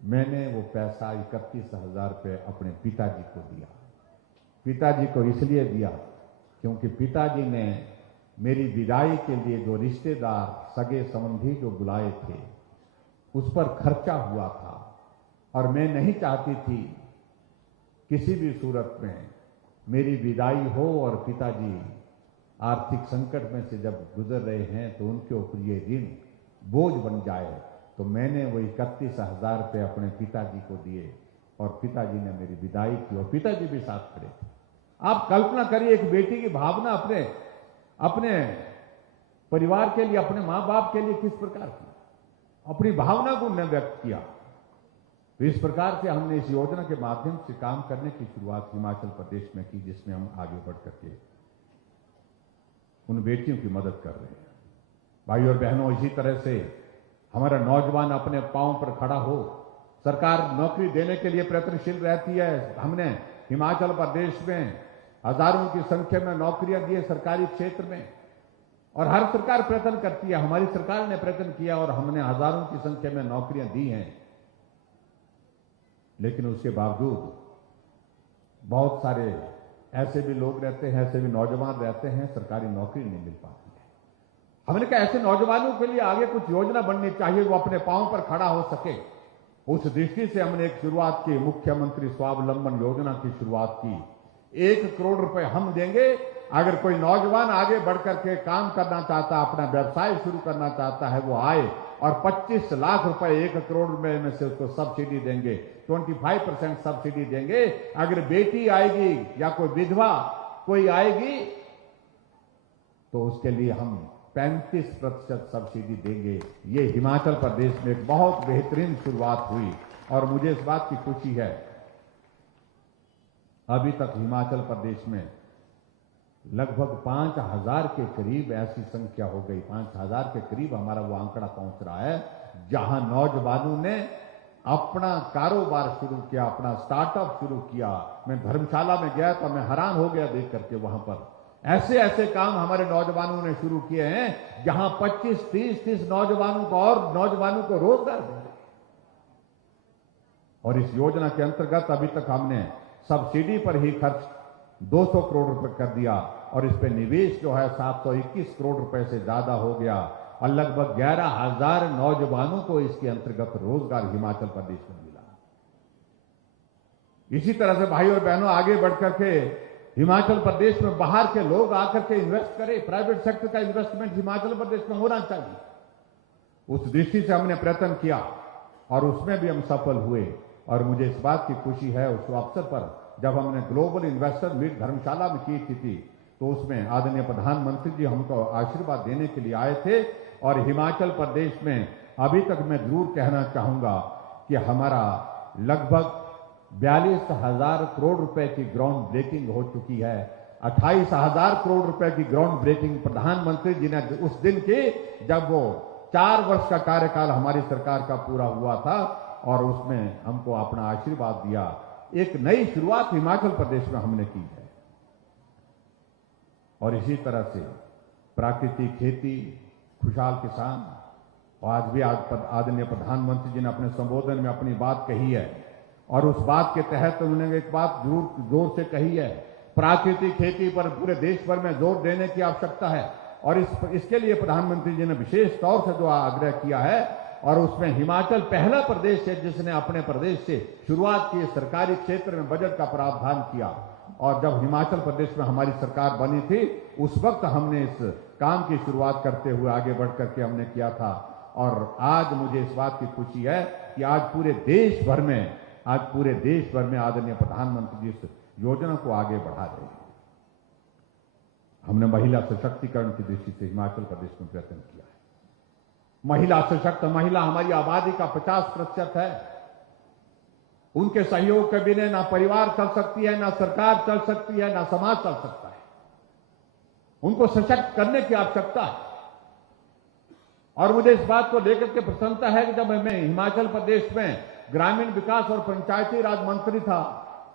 मैंने वो पैसा 31,000 रुपए अपने पिताजी को दिया। पिताजी को इसलिए दिया क्योंकि पिताजी ने मेरी विदाई के लिए जो रिश्तेदार सगे संबंधी जो बुलाए थे उस पर खर्चा हुआ था, और मैं नहीं चाहती थी किसी भी सूरत में मेरी विदाई हो और पिताजी आर्थिक संकट में से जब गुजर रहे हैं तो उनके ऊपर ये ऋण बोझ बन जाए। तो मैंने वो 31,000 रुपए अपने पिताजी को दिए और पिताजी ने मेरी विदाई की और पिताजी भी साथ खड़े थे। आप कल्पना करिए एक बेटी की भावना अपने परिवार के लिए, अपने मां बाप के लिए किस प्रकार की, अपनी भावना को उन्होंने व्यक्त किया। तो इस प्रकार से हमने इस योजना के माध्यम से काम करने की शुरुआत हिमाचल प्रदेश में की, जिसमें हम आगे बढ़ करके उन बेटियों की मदद कर रहे हैं। भाई और बहनों, इसी तरह से हमारा नौजवान अपने पांव पर खड़ा हो, सरकार नौकरी देने के लिए प्रयत्नशील रहती है। हमने हिमाचल प्रदेश में हजारों की संख्या में नौकरियां दी है सरकारी क्षेत्र में, और हर सरकार प्रयत्न करती है। हमारी सरकार ने प्रयत्न किया और हमने हजारों की संख्या में नौकरियां दी हैं, लेकिन उसके बावजूद बहुत सारे ऐसे भी लोग रहते हैं, ऐसे भी नौजवान रहते हैं, सरकारी नौकरी नहीं मिल पाती है। हमने कहा ऐसे नौजवानों के लिए आगे कुछ योजना बननी चाहिए, वो अपने पांव पर खड़ा हो सके। उस दृष्टि से हमने एक शुरुआत की, मुख्यमंत्री स्वावलंबन योजना की शुरुआत की। 1 करोड़ रुपए हम देंगे अगर कोई नौजवान आगे बढ़कर के काम करना चाहता, अपना व्यवसाय शुरू करना चाहता है, वो आए, और 25 लाख रुपए 1 करोड़ रुपए में से उसको सब्सिडी देंगे, 25% सब्सिडी देंगे। अगर बेटी आएगी या कोई विधवा कोई आएगी तो उसके लिए हम 35% सब्सिडी देंगे। ये हिमाचल प्रदेश में एक बहुत बेहतरीन शुरुआत हुई और मुझे इस बात की खुशी है, अभी तक हिमाचल प्रदेश में लगभग 5,000 के करीब ऐसी संख्या हो गई, 5,000 के करीब हमारा वो आंकड़ा पहुंच रहा है, जहां नौजवानों ने अपना कारोबार शुरू किया, अपना स्टार्टअप शुरू किया। मैं धर्मशाला में गया तो मैं हैरान हो गया देख करके, वहां पर ऐसे ऐसे काम हमारे नौजवानों ने शुरू किए हैं जहां 25, 30 नौजवानों को और नौजवानों को रोजगार देंगे। और इस योजना के अंतर्गत अभी तक हमने सब्सिडी पर ही खर्च 200 करोड़ रुपए कर दिया और इस पे निवेश जो है 721 करोड़ रुपए से ज्यादा हो गया, और लगभग 11,000 नौजवानों को इसके अंतर्गत रोजगार हिमाचल प्रदेश में मिला। इसी तरह से भाई और बहनों, आगे बढ़कर के हिमाचल प्रदेश में बाहर के लोग आकर के इन्वेस्ट करें, प्राइवेट सेक्टर का इन्वेस्टमेंट हिमाचल प्रदेश में होना चाहिए। उस दृष्टि से हमने प्रयत्न किया और उसमें भी हम सफल हुए। और मुझे इस बात की खुशी है, उस अवसर पर जब हमने ग्लोबल इन्वेस्टर मीट धर्मशाला में की थी, तो उसमें आदरणीय प्रधानमंत्री जी हमको आशीर्वाद देने के लिए आए थे। और हिमाचल प्रदेश में अभी तक मैं जरूर कहना चाहूंगा कि हमारा लगभग 42,000 करोड़ रुपए की ग्राउंड ब्रेकिंग हो चुकी है। 28,000 करोड़ रुपए की ग्राउंड ब्रेकिंग प्रधानमंत्री जी ने उस दिन की जब वो 4 वर्ष का कार्यकाल हमारी सरकार का पूरा हुआ था, और उसमें हमको अपना आशीर्वाद दिया। एक नई शुरुआत हिमाचल प्रदेश में हमने की है। और इसी तरह से प्राकृतिक खेती, खुशहाल किसान, और आज भी आदरणीय प्रधानमंत्री जी ने अपने संबोधन में अपनी बात कही है, और उस बात के तहत उन्होंने एक बात जरूर जोर से कही है, प्राकृतिक खेती पर पूरे देश भर में जोर देने की आवश्यकता है। और इसके लिए प्रधानमंत्री जी ने विशेष तौर से जो आग्रह किया है, और उसमें हिमाचल पहला प्रदेश है जिसने अपने प्रदेश से शुरुआत की, सरकारी क्षेत्र में बजट का प्रावधान किया। और जब हिमाचल प्रदेश में हमारी सरकार बनी थी उस वक्त हमने इस काम की शुरुआत करते हुए आगे बढ़ करके हमने किया था। और आज मुझे इस बात की खुशी है कि आज पूरे देश भर में आदरणीय प्रधानमंत्री जी इस योजना को आगे बढ़ा रहे हैं। हमने महिला सशक्तिकरण की दृष्टि से हिमाचल प्रदेश में प्रयत्न किया है। महिला सशक्त महिला हमारी आबादी का 50% है। उनके सहयोग के बिना ना परिवार चल सकती है, ना सरकार चल सकती है, ना समाज चल सकता है। उनको सशक्त करने की आवश्यकता है। और मुझे इस बात को लेकर के प्रसन्नता है कि जब मैं हिमाचल प्रदेश में ग्रामीण विकास और पंचायती राज मंत्री था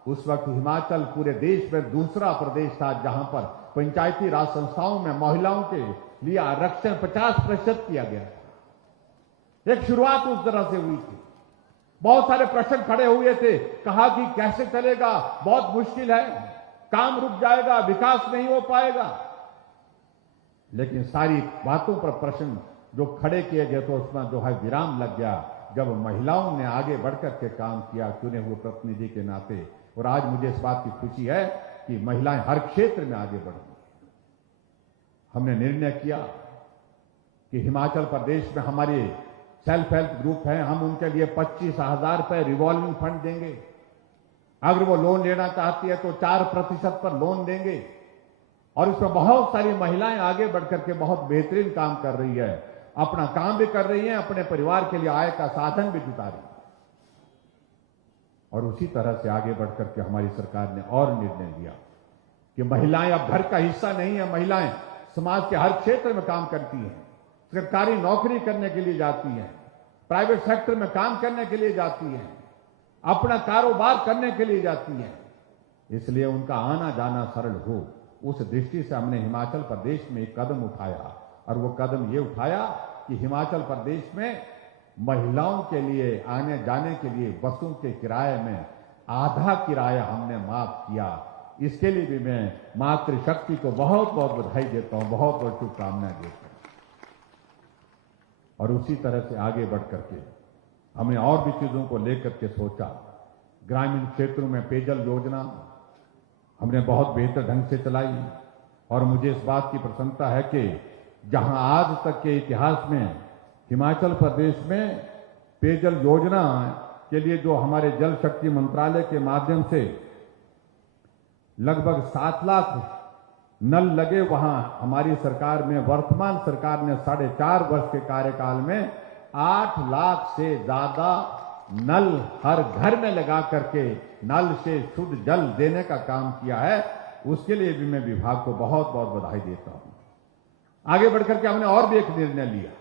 उस वक्त हिमाचल पूरे देश में दूसरा प्रदेश था जहां पर पंचायती राज संस्थाओं में महिलाओं के लिए आरक्षण 50% किया गया था। एक शुरुआत उस तरह से हुई थी। बहुत सारे प्रश्न खड़े हुए थे, कहा कि कैसे चलेगा, बहुत मुश्किल है, काम रुक जाएगा, विकास नहीं हो पाएगा। लेकिन सारी बातों पर प्रश्न जो खड़े किए गए तो उसमें जो है विराम लग गया जब महिलाओं ने आगे बढ़कर के काम किया चुने हुए प्रतिनिधि के नाते। और आज मुझे इस बात की खुशी है कि महिलाएं हर क्षेत्र में आगे बढ़ रही हैं। हमने निर्णय किया कि हिमाचल प्रदेश में हमारे सेल्फ हेल्प ग्रुप हैं, हम उनके लिए 25,000 रुपए रिवॉल्विंग फंड देंगे। अगर वो लोन लेना चाहती है तो 4% पर लोन देंगे। और इसमें बहुत सारी महिलाएं आगे बढ़कर के बहुत बेहतरीन काम कर रही है, अपना काम भी कर रही हैं, अपने परिवार के लिए आय का साधन भी जुटा रही है। और उसी तरह से आगे बढ़कर के हमारी सरकार ने और निर्णय लिया कि महिलाएं अब घर का हिस्सा नहीं है, महिलाएं समाज के हर क्षेत्र में काम करती हैं, सरकारी नौकरी करने के लिए जाती हैं, प्राइवेट सेक्टर में काम करने के लिए जाती हैं, अपना कारोबार करने के लिए जाती हैं। इसलिए उनका आना जाना सरल हो, उस दृष्टि से हमने हिमाचल प्रदेश में एक कदम उठाया। और वो कदम ये उठाया कि हिमाचल प्रदेश में महिलाओं के लिए आने जाने के लिए बसों के किराए में आधा किराया हमने माफ किया। इसके लिए भी मैं मातृशक्ति को बहुत बहुत बधाई देता हूं, बहुत बहुत शुभकामनाएं देता हूं। और उसी तरह से आगे बढ़ करके हमने और भी चीजों को लेकर के सोचा। ग्रामीण क्षेत्रों में पेयजल योजना हमने बहुत बेहतर ढंग से चलाई। और मुझे इस बात की प्रसन्नता है कि जहां आज तक के इतिहास में हिमाचल प्रदेश में पेयजल योजना के लिए जो हमारे जल शक्ति मंत्रालय के माध्यम से लगभग 7 लाख नल लगे, वहां हमारी सरकार में, वर्तमान सरकार ने 4.5 वर्ष के कार्यकाल में 8 लाख से ज्यादा नल हर घर में लगा करके नल से शुद्ध जल देने का काम किया है। उसके लिए भी मैं विभाग को बहुत बहुत बधाई देता हूं। आगे बढ़कर के हमने और भी एक निर्णय लिया,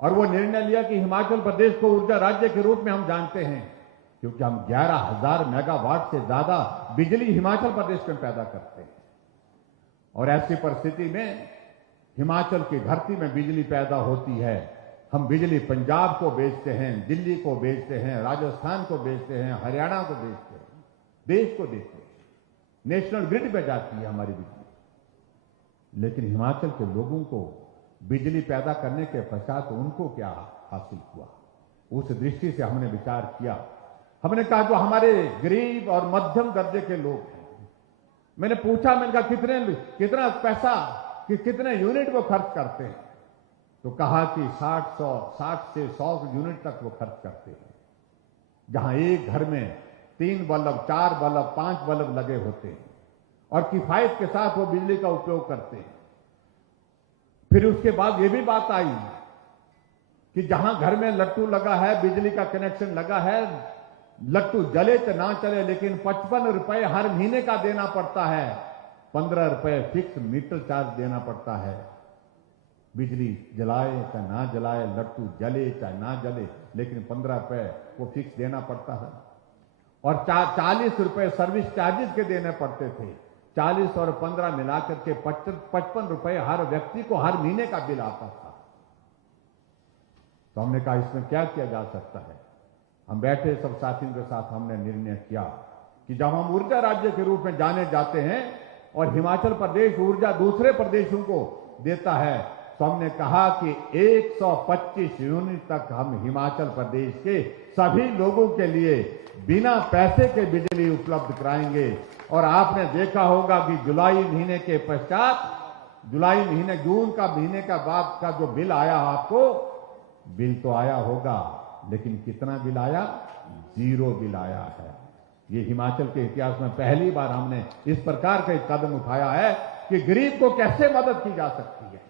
और वो निर्णय लिया कि हिमाचल प्रदेश को ऊर्जा राज्य के रूप में हम जानते हैं, क्योंकि हम 11,000 मेगावाट से ज्यादा बिजली हिमाचल प्रदेश में पैदा करते हैं। और ऐसी परिस्थिति में हिमाचल की धरती में बिजली पैदा होती है। हम बिजली पंजाब को बेचते हैं, दिल्ली को बेचते हैं, राजस्थान को बेचते हैं, हरियाणा को बेचते हैं, देश को देते हैं। नेशनल ग्रिड पे जाती है हमारी बिजली। लेकिन हिमाचल के लोगों को बिजली पैदा करने के पश्चात उनको क्या हासिल हुआ, उस दृष्टि से हमने विचार किया। हमने कहा जो हमारे गरीब और मध्यम दर्जे के लोग हैं, मैंने पूछा, मैंने कहा कितना पैसा कि कितने यूनिट वो खर्च करते हैं, तो कहा कि 60 से 100 यूनिट तक वो खर्च करते हैं। जहां एक घर में 3 बल्ब, 4 बल्ब, 5 बल्ब लगे होते हैं और किफायत के साथ वो बिजली का उपयोग करते हैं। फिर उसके बाद ये भी बात आई कि जहां घर में लट्टू लगा है, बिजली का कनेक्शन लगा है, लट्टू जले तो ना चले, लेकिन 55 रुपए हर महीने का देना पड़ता है। 15 रुपए फिक्स मीटर चार्ज देना पड़ता है। बिजली जलाए चाहे ना जलाए, लट्टू जले चाहे ना जले, लेकिन 15 रुपए वो फिक्स देना पड़ता है। और 40 रुपए सर्विस चार्जेस के देने पड़ते थे। 40 और 15 मिलाकर के 55 रुपए हर व्यक्ति को हर महीने का बिल आता था। तो हमने कहा इसमें क्या किया जा सकता है। हम बैठे सब साथियों के साथ हमने निर्णय किया कि जब हम ऊर्जा राज्य के रूप में जाने जाते हैं और हिमाचल प्रदेश ऊर्जा दूसरे प्रदेशों को देता है, तो हमने कहा कि 125 यूनिट तक हम हिमाचल प्रदेश के सभी लोगों के लिए बिना पैसे के बिजली उपलब्ध कराएंगे। और आपने देखा होगा कि जुलाई महीने के पश्चात, जून का महीने का बाद का जो बिल आया, आपको बिल तो आया होगा, लेकिन कितना बिल आया? 0 बिल आया है। ये हिमाचल के इतिहास में पहली बार हमने इस प्रकार का एक कदम उठाया है कि गरीब को कैसे मदद की जा सकती है।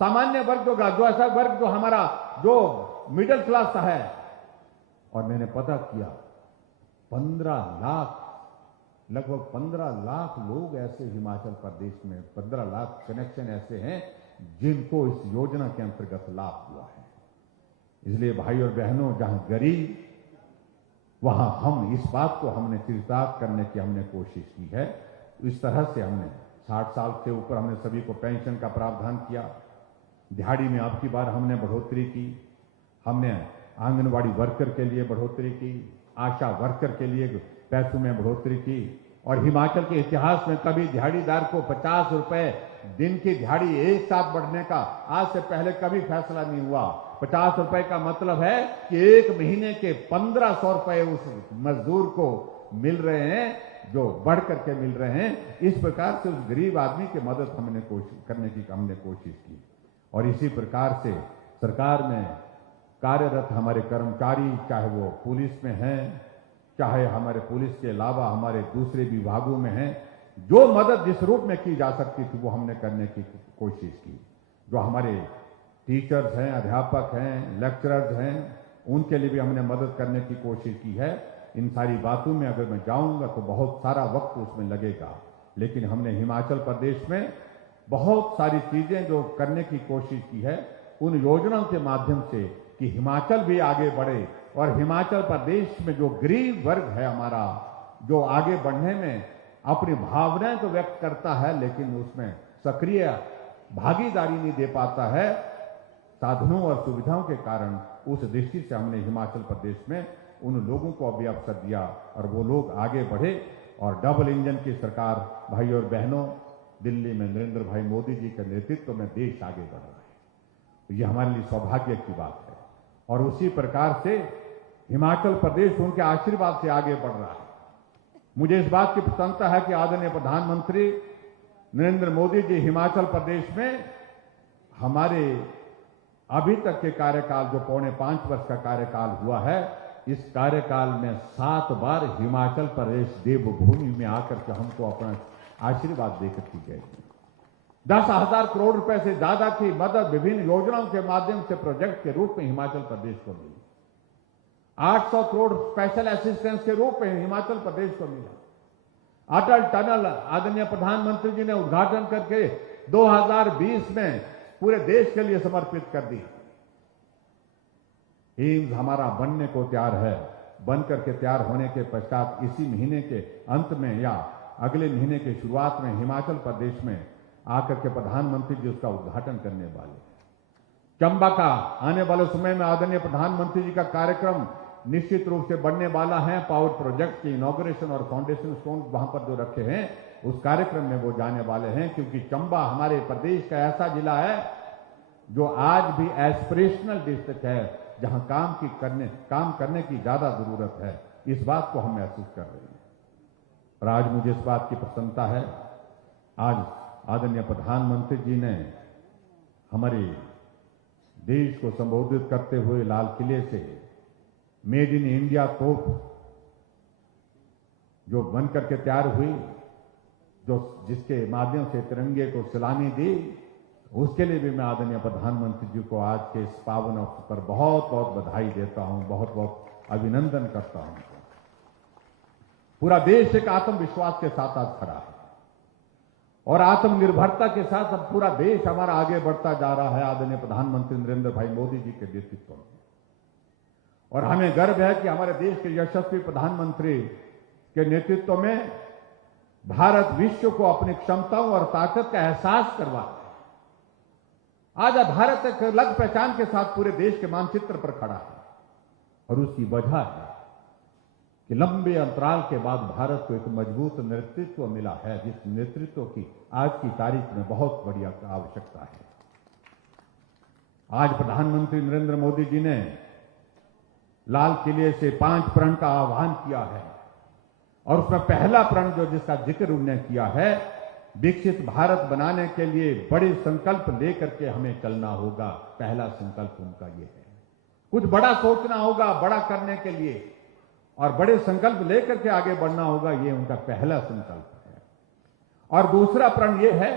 सामान्य वर्ग जो ऐसा वर्ग जो हमारा जो मिडिल क्लास है, और मैंने पता किया 15 लाख, लगभग 15 लाख लोग ऐसे हिमाचल प्रदेश में, 15 लाख कनेक्शन ऐसे हैं जिनको इस योजना के अंतर्गत लाभ हुआ है। इसलिए भाई और बहनों, जहां गरीब, वहां हम इस बात को हमने चरितार्थ करने की हमने कोशिश की है। इस तरह से हमने 60 साल से ऊपर हमने सभी को पेंशन का प्रावधान किया। दिहाड़ी में अब की बार हमने बढ़ोतरी की। हमने आंगनवाड़ी वर्कर के लिए बढ़ोतरी की, आशा वर्कर के लिए पैसों में बढ़ोतरी की। और हिमाचल के इतिहास में कभी दिहाड़ीदार को 50 रुपए दिन की दिहाड़ी एक साथ बढ़ने का आज से पहले कभी फैसला नहीं हुआ। 50 रुपए का मतलब है कि एक महीने के 1500 रुपए उस मजदूर को मिल रहे हैं, जो बढ़ करके मिल रहे हैं। इस प्रकार से उस गरीब आदमी की मदद हमने करने की हमने कोशिश की। और इसी प्रकार से सरकार में कार्यरत हमारे कर्मचारी, चाहे वो पुलिस में हैं, चाहे हमारे पुलिस के अलावा हमारे दूसरे विभागों में हैं, जो मदद जिस रूप में की जा सकती थी वो हमने करने की कोशिश की। जो हमारे टीचर्स हैं, अध्यापक हैं, लेक्चरर्स हैं, उनके लिए भी हमने मदद करने की कोशिश की है। इन सारी बातों में अगर मैं जाऊंगा तो बहुत सारा वक्त उसमें लगेगा, लेकिन हमने हिमाचल प्रदेश में बहुत सारी चीजें जो करने की कोशिश की है, उन योजनाओं के माध्यम से कि हिमाचल भी आगे बढ़े। और हिमाचल प्रदेश में जो गरीब वर्ग है हमारा, जो आगे बढ़ने में अपनी भावनाएं तो व्यक्त करता है, लेकिन उसमें सक्रिय भागीदारी नहीं दे पाता है साधनों और सुविधाओं के कारण। उस दृष्टि से हमने हिमाचल प्रदेश में उन लोगों को अभी अवसर दिया और वो लोग आगे बढ़े। और डबल इंजन की सरकार, भाई और बहनों, दिल्ली में नरेंद्र भाई मोदी जी के नेतृत्व में देश आगे बढ़ रहा है। ये हमारे लिए सौभाग्य की बात है। और उसी प्रकार से हिमाचल प्रदेश उनके आशीर्वाद से आगे बढ़ रहा है। मुझे इस बात की प्रसन्नता है कि आदरणीय प्रधानमंत्री नरेंद्र मोदी जी हिमाचल प्रदेश में हमारे अभी तक के कार्यकाल, जो 4.5 वर्ष का कार्यकाल हुआ है, इस कार्यकाल में 7 बार हिमाचल प्रदेश देवभूमि में आकर के हमको अपना आशीर्वाद देकर की गई। 10,000 करोड़ रुपए से ज्यादा की मदद विभिन्न योजनाओं के माध्यम से प्रोजेक्ट के रूप में हिमाचल प्रदेश को मिली। 800 करोड़ स्पेशल असिस्टेंस के रूप में हिमाचल प्रदेश को मिला। अटल टनल आदरणीय प्रधानमंत्री जी ने उद्घाटन करके 2020 में पूरे देश के लिए समर्पित कर दी। एम्स हमारा बनने को तैयार है। बनकर के तैयार होने के पश्चात इसी महीने के अंत में या अगले महीने की शुरुआत में हिमाचल प्रदेश में आकर के प्रधानमंत्री जी उसका उद्घाटन करने वाले हैं। चंबा का आने वाले समय में आदरणीय प्रधानमंत्री जी का कार्यक्रम निश्चित रूप से बनने वाला है। पावर प्रोजेक्ट की इनॉग्रेशन और फाउंडेशन स्टोन वहां पर जो रखे हैं, उस कार्यक्रम में वो जाने वाले हैं, क्योंकि चंबा हमारे प्रदेश का ऐसा जिला है जो आज भी एस्पिरेशनल डिस्ट्रिक्ट है, जहां काम करने की ज्यादा जरूरत है। इस बात को हम महसूस कर रहे हैं। और आज मुझे इस बात की प्रसन्नता है, आज आदरणीय प्रधानमंत्री जी ने हमारे देश को संबोधित करते हुए लाल किले से मेड इन इंडिया तोप जो बनकर के तैयार हुई, जिसके माध्यम से तिरंगे को सलामी दी, उसके लिए भी मैं आदरणीय प्रधानमंत्री जी को आज के इस पावन अवसर पर बहुत बहुत बधाई देता हूं, बहुत बहुत अभिनंदन करता हूं। पूरा देश एक आत्मविश्वास के साथ आज खड़ा है और आत्मनिर्भरता के साथ अब पूरा देश हमारा आगे बढ़ता जा रहा है आदरणीय प्रधानमंत्री नरेंद्र भाई मोदी जी के नेतृत्व में। और हमें गर्व है कि हमारे देश के यशस्वी प्रधानमंत्री के नेतृत्व में भारत विश्व को अपनी क्षमताओं और ताकत का एहसास करवा रहा है। आज भारत एक अलग पहचान के साथ पूरे देश के मानचित्र पर खड़ा है और उसकी वजह है कि लंबे अंतराल के बाद भारत को एक मजबूत नेतृत्व मिला है, जिस नेतृत्व की आज की तारीख में बहुत बड़ी आवश्यकता है। आज प्रधानमंत्री नरेंद्र मोदी जी ने लाल किले से 5 प्रण का आह्वान किया है और उसमें पहला प्रण जो जिसका जिक्र उन्होंने किया है, विकसित भारत बनाने के लिए बड़े संकल्प लेकर के हमें चलना होगा। पहला संकल्प उनका ये है। कुछ बड़ा सोचना होगा, बड़ा करने के लिए, और बड़े संकल्प लेकर के आगे बढ़ना होगा। ये उनका पहला संकल्प है। और दूसरा प्रण ये है,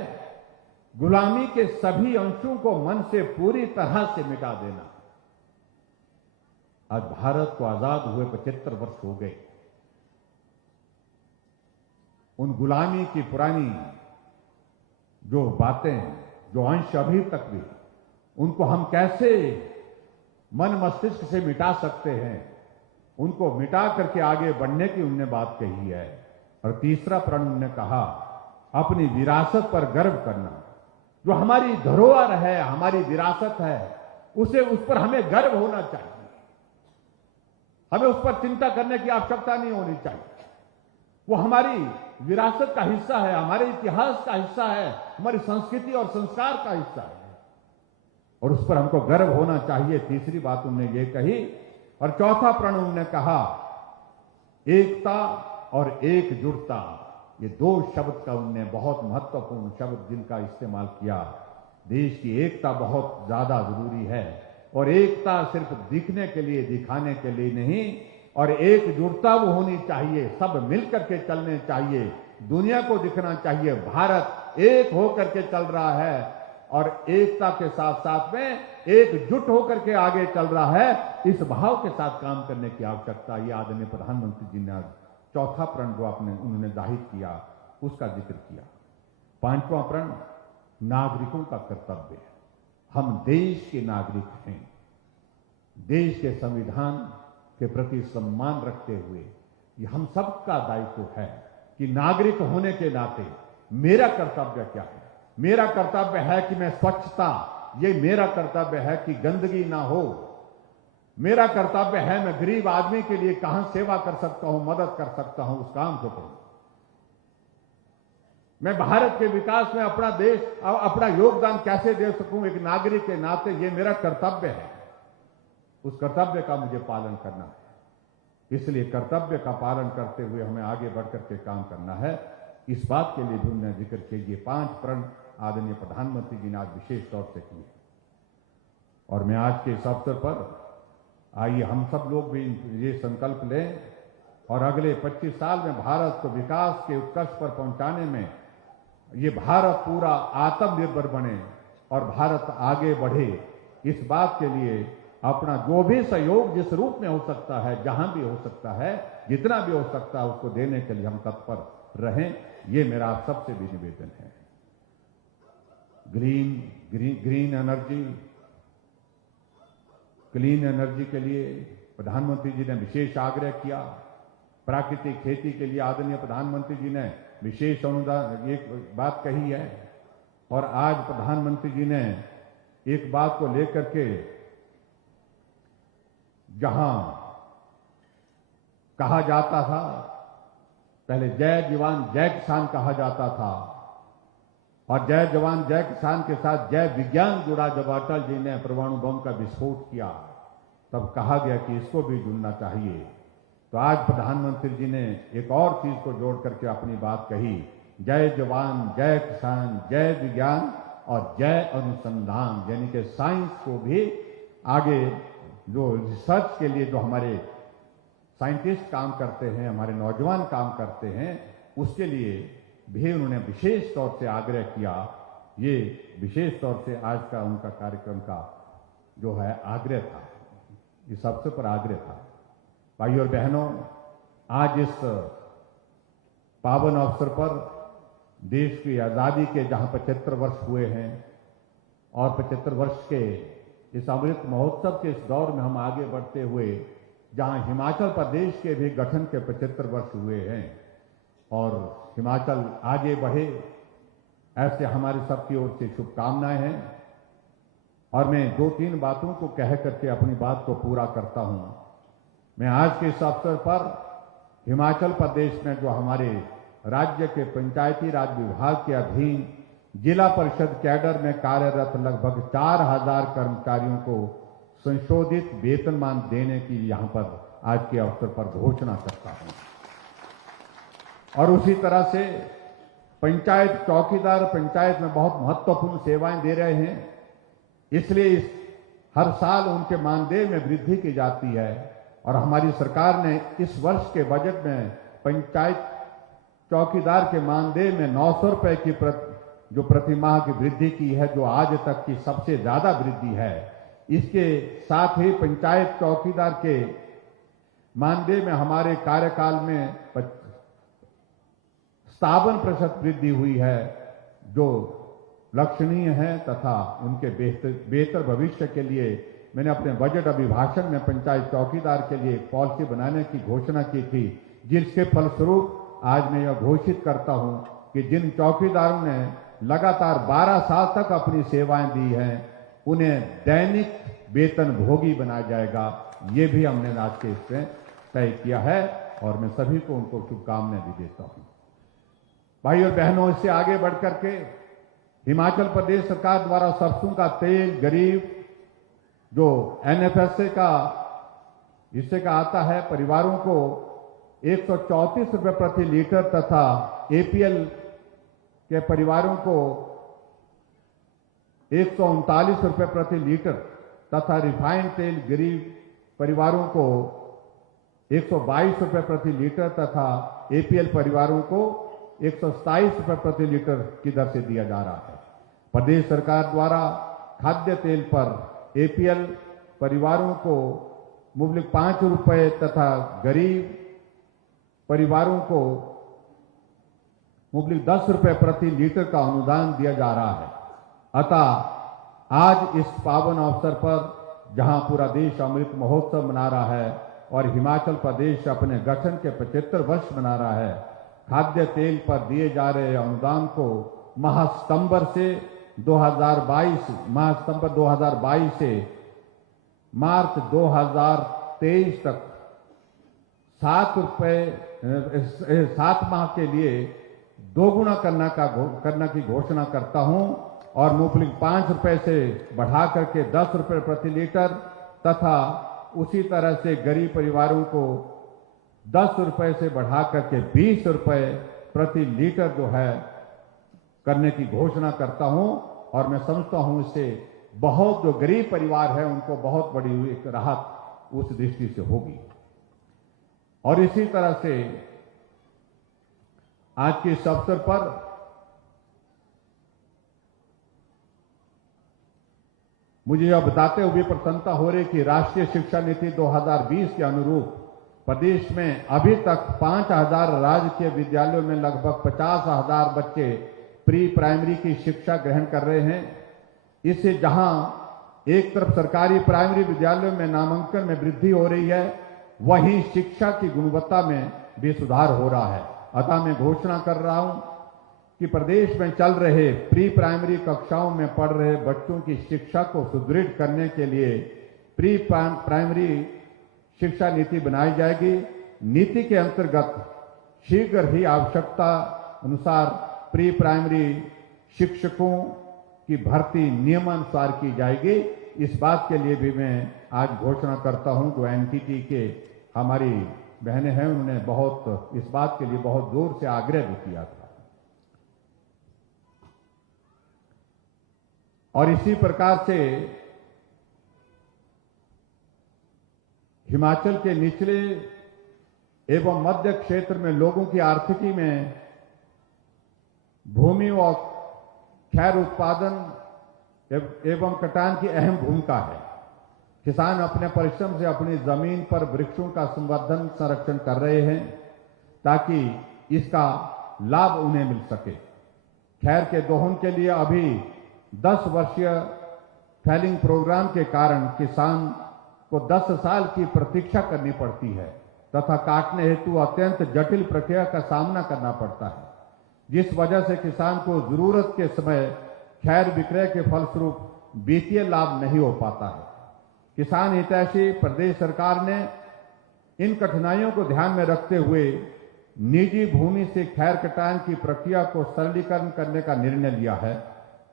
गुलामी के सभी अंशों को मन से पूरी तरह से मिटा देना। आज भारत को आजाद हुए 75 वर्ष हो गए। उन गुलामी की पुरानी जो बातें, जो अंश अभी तक भी, उनको हम कैसे मन मस्तिष्क से मिटा सकते हैं, उनको मिटा करके आगे बढ़ने की उनने बात कही है। और तीसरा प्रण उन्होंने कहा, अपनी विरासत पर गर्व करना। जो हमारी धरोहर है, हमारी विरासत है, उस पर हमें गर्व होना चाहिए। हमें उस पर चिंता करने की आवश्यकता नहीं होनी चाहिए। वो हमारी विरासत का हिस्सा है, हमारे इतिहास का हिस्सा है, हमारी संस्कृति और संस्कार का हिस्सा है, और उस पर हमको गर्व होना चाहिए। तीसरी बात उन्होंने ये कही। और चौथा प्रण उन्होंने कहा, एकता और एकजुटता। ये 2 शब्द का उन्होंने बहुत महत्वपूर्ण शब्द जिनका इस्तेमाल किया। देश की एकता बहुत ज्यादा जरूरी है, और एकता सिर्फ दिखने के लिए, दिखाने के लिए नहीं, और एकजुटता वो होनी चाहिए। सब मिलकर के चलने चाहिए, दुनिया को दिखना चाहिए भारत एक होकर के चल रहा है, और एकता के साथ साथ में एकजुट होकर के आगे चल रहा है। इस भाव के साथ काम करने की आवश्यकता, ये आदरणीय प्रधानमंत्री जी ने चौथा प्रण जो उन्होंने जाहिर किया, उसका जिक्र किया। 5वां प्रण नागरिकों का कर्तव्य है। हम देश के नागरिक हैं। देश के संविधान के प्रति सम्मान रखते हुए ये हम सबका दायित्व है कि नागरिक होने के नाते मेरा कर्तव्य क्या है। मेरा कर्तव्य है कि मैं स्वच्छता, ये मेरा कर्तव्य है कि गंदगी ना हो। मेरा कर्तव्य है मैं गरीब आदमी के लिए कहां सेवा कर सकता हूं, मदद कर सकता हूं, उस काम को करूं। मैं भारत के विकास में अपना देश, अपना योगदान कैसे दे सकूं एक नागरिक के नाते, ये मेरा कर्तव्य है। उस कर्तव्य का मुझे पालन करना है। इसलिए कर्तव्य का पालन करते हुए हमें आगे बढ़कर के काम करना है। इस बात के लिए भी उन्होंने जिक्र किया। ये 5 प्रण आदरणीय प्रधानमंत्री जी ने आज विशेष तौर से किए। और मैं आज के इस अवसर पर आइए हम सब लोग भी ये संकल्प लें और अगले 25 साल में भारत को विकास के उत्कर्ष पर पहुंचाने में ये भारत पूरा आत्मनिर्भर बने और भारत आगे बढ़े। इस बात के लिए अपना जो भी सहयोग जिस रूप में हो सकता है, जहां भी हो सकता है, जितना भी हो सकता है, उसको देने के लिए हम तत्पर रहें। ये मेरा आप सबसे भी निवेदन है। ग्रीन एनर्जी, क्लीन एनर्जी के लिए प्रधानमंत्री जी ने विशेष आग्रह किया। प्राकृतिक खेती के लिए आदरणीय प्रधानमंत्री जी ने विशेष अनुदान, एक बात कही है। और आज प्रधानमंत्री जी ने एक बात को लेकर के, जहां कहा जाता था पहले जय जवान जय किसान कहा जाता था, और जय जवान जय किसान के साथ जय विज्ञान जुड़ा। जब अटल जी ने परमाणु बम का विस्फोट किया तब कहा गया कि इसको भी जुड़ना चाहिए। तो आज प्रधानमंत्री जी ने एक और चीज को जोड़ करके अपनी बात कही, जय जवान जय किसान जय विज्ञान और जय अनुसंधान। यानी कि साइंस को भी आगे, जो रिसर्च के लिए जो हमारे साइंटिस्ट काम करते हैं, हमारे नौजवान काम करते हैं, उसके लिए भी उन्होंने विशेष तौर से आग्रह किया। ये विशेष तौर से आज का उनका कार्यक्रम का जो है आग्रह था, इस अवसर पर आग्रह था। भाई और बहनों, आज इस पावन अवसर पर देश की आजादी के जहां 75 वर्ष हुए हैं, और 75 वर्ष के इस अमृत महोत्सव के इस दौर में हम आगे बढ़ते हुए, जहां हिमाचल प्रदेश के भी गठन के 75 वर्ष हुए हैं, और हिमाचल आगे बढ़े, ऐसे हमारी सबकी ओर से शुभकामनाएं हैं। और मैं 2-3 बातों को कह करके अपनी बात को पूरा करता हूं। मैं आज के इस अवसर पर हिमाचल प्रदेश में जो हमारे राज्य के पंचायती राज विभाग के अधीन जिला परिषद कैडर में कार्यरत लगभग 4000 कर्मचारियों को संशोधित वेतनमान देने की यहां पर आज के अवसर पर घोषणा करता हूं। और उसी तरह से पंचायत चौकीदार पंचायत में बहुत महत्वपूर्ण सेवाएं दे रहे हैं, इसलिए हर साल उनके मानदेय में वृद्धि की जाती है। और हमारी सरकार ने इस वर्ष के बजट में पंचायत चौकीदार के मानदेय में 900 रुपए की जो प्रति माह की वृद्धि की है, जो आज तक की सबसे ज्यादा वृद्धि है। इसके साथ ही पंचायत चौकीदार के मानदेय में हमारे कार्यकाल में 57% वृद्धि हुई है, जो लक्षणीय है तथा उनके बेहतर भविष्य के लिए मैंने अपने बजट अभिभाषण में पंचायत चौकीदार के लिए एक पॉलिसी बनाने की घोषणा की थी, जिसके फलस्वरूप आज मैं यह घोषित करता हूं कि जिन चौकीदारों ने लगातार 12 साल तक अपनी सेवाएं दी हैं, उन्हें दैनिक वेतन भोगी बनाया जाएगा। ये भी हमने आज के इसमें तय किया है और मैं सभी को उनको शुभकामनाएं भी देता हूं। भाई और बहनों, इससे आगे बढ़कर के हिमाचल प्रदेश सरकार द्वारा सरसों का तेल गरीब जो एनएफएसए का हिस्से का आता है परिवारों को 134 रुपए प्रति लीटर तथा एपीएल के परिवारों को 139 रुपए प्रति लीटर तथा रिफाइंड तेल गरीब परिवारों को 122 रुपए प्रति लीटर तथा एपीएल परिवारों को 127 रुपए प्रति लीटर की दर से दिया जा रहा है। प्रदेश सरकार द्वारा खाद्य तेल पर एपीएल परिवारों को मुबलिक 5 रुपए तथा गरीब परिवारों को मुबलिक 10 रुपए प्रति लीटर का अनुदान दिया जा रहा है। अतः आज इस पावन अवसर पर जहां पूरा देश अमृत महोत्सव मना रहा है और हिमाचल प्रदेश अपने गठन के 75 वर्ष मना रहा है, खाद्य तेल पर दिए जा रहे अनुदान को माह सितंबर 2022 से मार्च 2023 तक 7 माह के लिए दोगुना करना की घोषणा करता हूं और मुबलिक 5 रुपए से बढ़ा करके 10 रुपए प्रति लीटर तथा उसी तरह से गरीब परिवारों को 10 रुपए से बढ़ा करके 20 रुपए प्रति लीटर जो है करने की घोषणा करता हूं। और मैं समझता हूं इससे बहुत जो गरीब परिवार है उनको बहुत बड़ी एक राहत उस दृष्टि से होगी। और इसी तरह से आज के इस अवसर पर मुझे यह बताते हुए प्रसन्नता हो रही कि राष्ट्रीय शिक्षा नीति 2020 के अनुरूप प्रदेश में अभी तक 5000 राजकीय विद्यालयों में लगभग 50,000 बच्चे प्री प्राइमरी की शिक्षा ग्रहण कर रहे हैं। इससे जहां एक तरफ सरकारी प्राइमरी विद्यालयों में नामांकन में वृद्धि हो रही है, वहीं शिक्षा की गुणवत्ता में भी सुधार हो रहा है। अतः मैं घोषणा कर रहा हूं कि प्रदेश में चल रहे प्री प्राइमरी कक्षाओं में पढ़ रहे बच्चों की शिक्षा को सुदृढ़ करने के लिए प्री प्राइमरी शिक्षा नीति बनाई जाएगी। नीति के अंतर्गत शीघ्र ही आवश्यकता अनुसार प्री प्राइमरी शिक्षकों की भर्ती नियमानुसार की जाएगी। इस बात के लिए भी मैं आज घोषणा करता हूं। जो एनटीटी के हमारी बहनें हैं उन्होंने बहुत इस बात के लिए बहुत जोर से आग्रह भी किया था। और इसी प्रकार से हिमाचल के निचले एवं मध्य क्षेत्र में लोगों की आर्थिकी में भूमि और खैर उत्पादन एवं कटान की अहम भूमिका है। किसान अपने परिश्रम से अपनी जमीन पर वृक्षों का संवर्धन संरक्षण कर रहे हैं ताकि इसका लाभ उन्हें मिल सके। खैर के दोहन के लिए अभी 10 वर्षीय फैलिंग प्रोग्राम के कारण किसान को 10 साल की प्रतीक्षा करनी पड़ती है तथा काटने हेतु अत्यंत जटिल प्रक्रिया का सामना करना पड़ता है, जिस वजह से किसान को जरूरत के समय खैर विक्रय के फलस्वरूप वित्तीय लाभ नहीं हो पाता है। किसान हितैषी प्रदेश सरकार ने इन कठिनाइयों को ध्यान में रखते हुए निजी भूमि से खैर कटान की प्रक्रिया को सरलीकरण करने का निर्णय लिया है,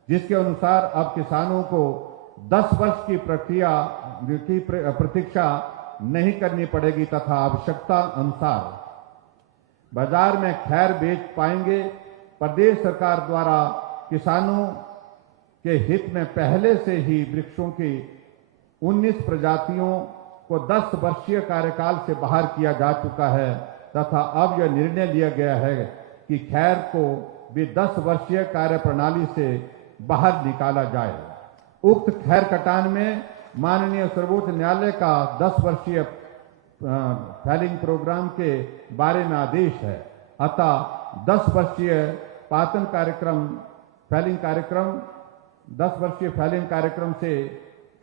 जिसके अनुसार अब किसानों को 10 वर्ष की प्रतीक्षा नहीं करनी पड़ेगी तथा आवश्यकता अनुसार बाजार में खैर बेच पाएंगे। प्रदेश सरकार द्वारा किसानों के हित में पहले से ही वृक्षों की 19 प्रजातियों को 10 वर्षीय कार्यकाल से बाहर किया जा चुका है तथा अब यह निर्णय लिया गया है कि खैर को भी 10 वर्षीय कार्य प्रणाली से बाहर निकाला जाए। उक्त खैर कटान में माननीय सर्वोच्च न्यायालय का 10 वर्षीय फैलिंग प्रोग्राम के बारे में आदेश है। अतः 10 वर्षीय पातन कार्यक्रम फैलिंग कार्यक्रम 10 वर्षीय फैलिंग कार्यक्रम से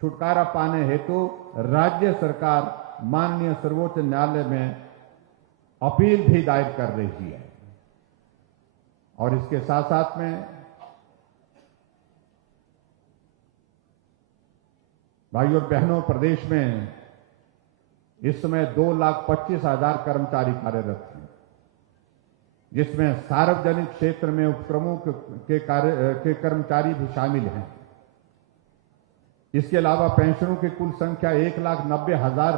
छुटकारा पाने हेतु राज्य सरकार माननीय सर्वोच्च न्यायालय में अपील भी दायर कर रही है। और इसके साथ साथ में भाइयों और बहनों, प्रदेश में इस समय 2,25,000 कर्मचारी कार्यरत हैं, जिसमें सार्वजनिक क्षेत्र में उपक्रमों के कर्मचारी भी शामिल हैं। इसके अलावा पेंशनों की कुल संख्या 1,90,000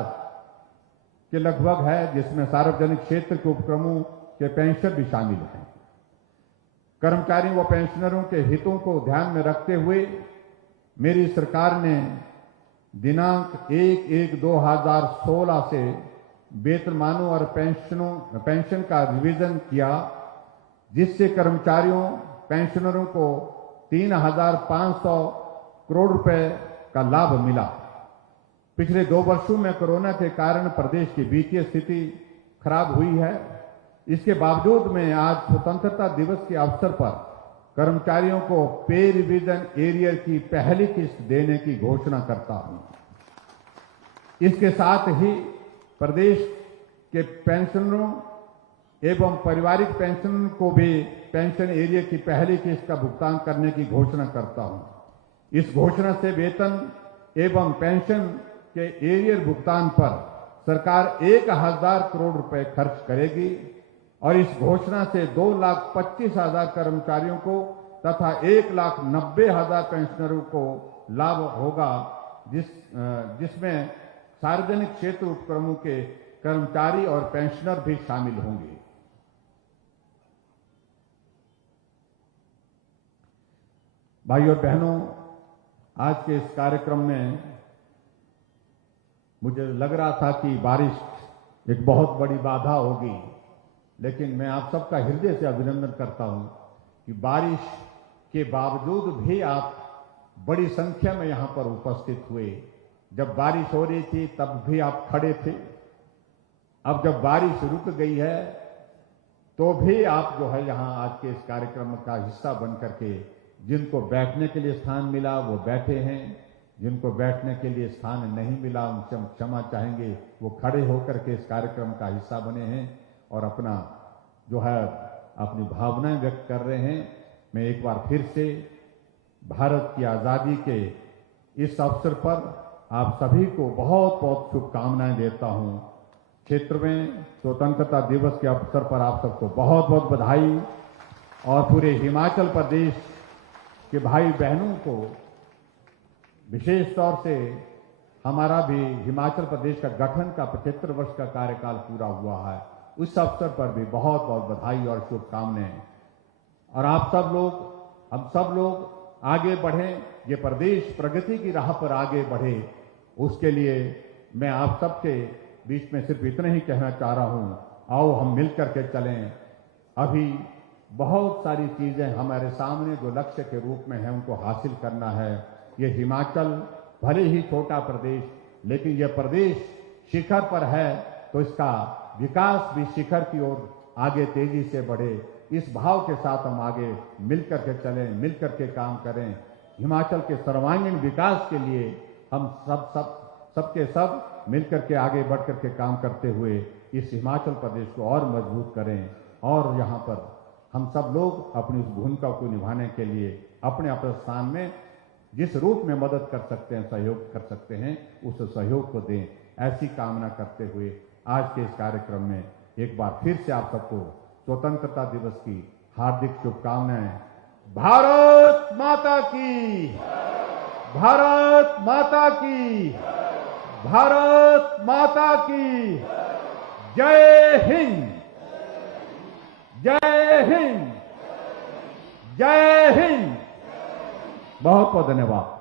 के लगभग है, जिसमें सार्वजनिक क्षेत्र के उपक्रमों के पेंशन भी शामिल हैं। कर्मचारियों व पेंशनरों के हितों को ध्यान में रखते हुए मेरी सरकार ने दिनांक 1/1/2016 से वेतनमानों और पेंशन का रिवीजन किया, जिससे कर्मचारियों पेंशनरों को 3,500 करोड़ रुपए का लाभ मिला। पिछले 2 वर्षों में कोरोना के कारण प्रदेश की वित्तीय स्थिति खराब हुई है। इसके बावजूद मैं आज स्वतंत्रता दिवस के अवसर पर कर्मचारियों को पे रिवीजन एरियर की पहली किस्त देने की घोषणा करता हूं। इसके साथ ही प्रदेश के पेंशनरों एवं पारिवारिक पेंशन को भी पेंशन एरियर की पहली किस्त का भुगतान करने की घोषणा करता हूं। इस घोषणा से वेतन एवं पेंशन के एरियर भुगतान पर सरकार 1,000 करोड़ रुपए खर्च करेगी और इस घोषणा से 2,25,000 कर्मचारियों को तथा 1,90,000 पेंशनरों को लाभ होगा, जिसमें सार्वजनिक क्षेत्र उपक्रमों के कर्मचारी और पेंशनर भी शामिल होंगे। भाइयों और बहनों, आज के इस कार्यक्रम में मुझे लग रहा था कि बारिश एक बहुत बड़ी बाधा होगी, लेकिन मैं आप सबका हृदय से अभिनंदन करता हूं कि बारिश के बावजूद भी आप बड़ी संख्या में यहां पर उपस्थित हुए। जब बारिश हो रही थी तब भी आप खड़े थे। अब जब बारिश रुक गई है तो भी आप जो है यहां आज के इस कार्यक्रम का हिस्सा बन करके, जिनको बैठने के लिए स्थान मिला वो बैठे हैं, जिनको बैठने के लिए स्थान नहीं मिला उनसे हम क्षमा चाहेंगे, वो खड़े होकर के इस कार्यक्रम का हिस्सा बने हैं और अपना जो है अपनी भावनाएं व्यक्त कर रहे हैं। मैं एक बार फिर से भारत की आजादी के इस अवसर पर आप सभी को बहुत बहुत शुभकामनाएं देता हूं। क्षेत्र में स्वतंत्रता दिवस के अवसर पर आप सबको बहुत बहुत बधाई और पूरे हिमाचल प्रदेश के भाई बहनों को विशेष तौर से हमारा भी हिमाचल प्रदेश का गठन का 75 वर्ष का कार्यकाल पूरा हुआ है, उस अवसर पर भी बहुत बहुत बधाई और शुभकामनाएं। और आप सब लोग, हम सब लोग आगे बढ़ें, ये प्रदेश प्रगति की राह पर आगे बढ़े, उसके लिए मैं आप सबके बीच में सिर्फ इतना ही कहना चाह रहा हूं, आओ हम मिलकर के चलें। अभी बहुत सारी चीजें हमारे सामने जो लक्ष्य के रूप में है उनको हासिल करना है। ये हिमाचल भले ही छोटा प्रदेश, लेकिन यह प्रदेश शिखर पर है तो इसका विकास भी शिखर की ओर आगे तेजी से बढ़े। इस भाव के साथ हम आगे मिलकर के चलें, मिलकर के काम करें। हिमाचल के सर्वांगीण विकास के लिए हम सबके सब मिलकर के आगे बढ़ करके काम करते हुए इस हिमाचल प्रदेश को और मजबूत करें और यहाँ पर हम सब लोग अपनी इस भूमिका को निभाने के लिए अपने अपने स्थान में जिस रूप में मदद कर सकते हैं, सहयोग कर सकते हैं, उस सहयोग को दें। ऐसी कामना करते हुए आज के इस कार्यक्रम में एक बार फिर से आप सबको स्वतंत्रता दिवस की हार्दिक शुभकामनाएं। भारत माता की, भारत माता की, भारत माता की जय हिंद, जय हिंद, जय हिंद। बहुत बहुत धन्यवाद।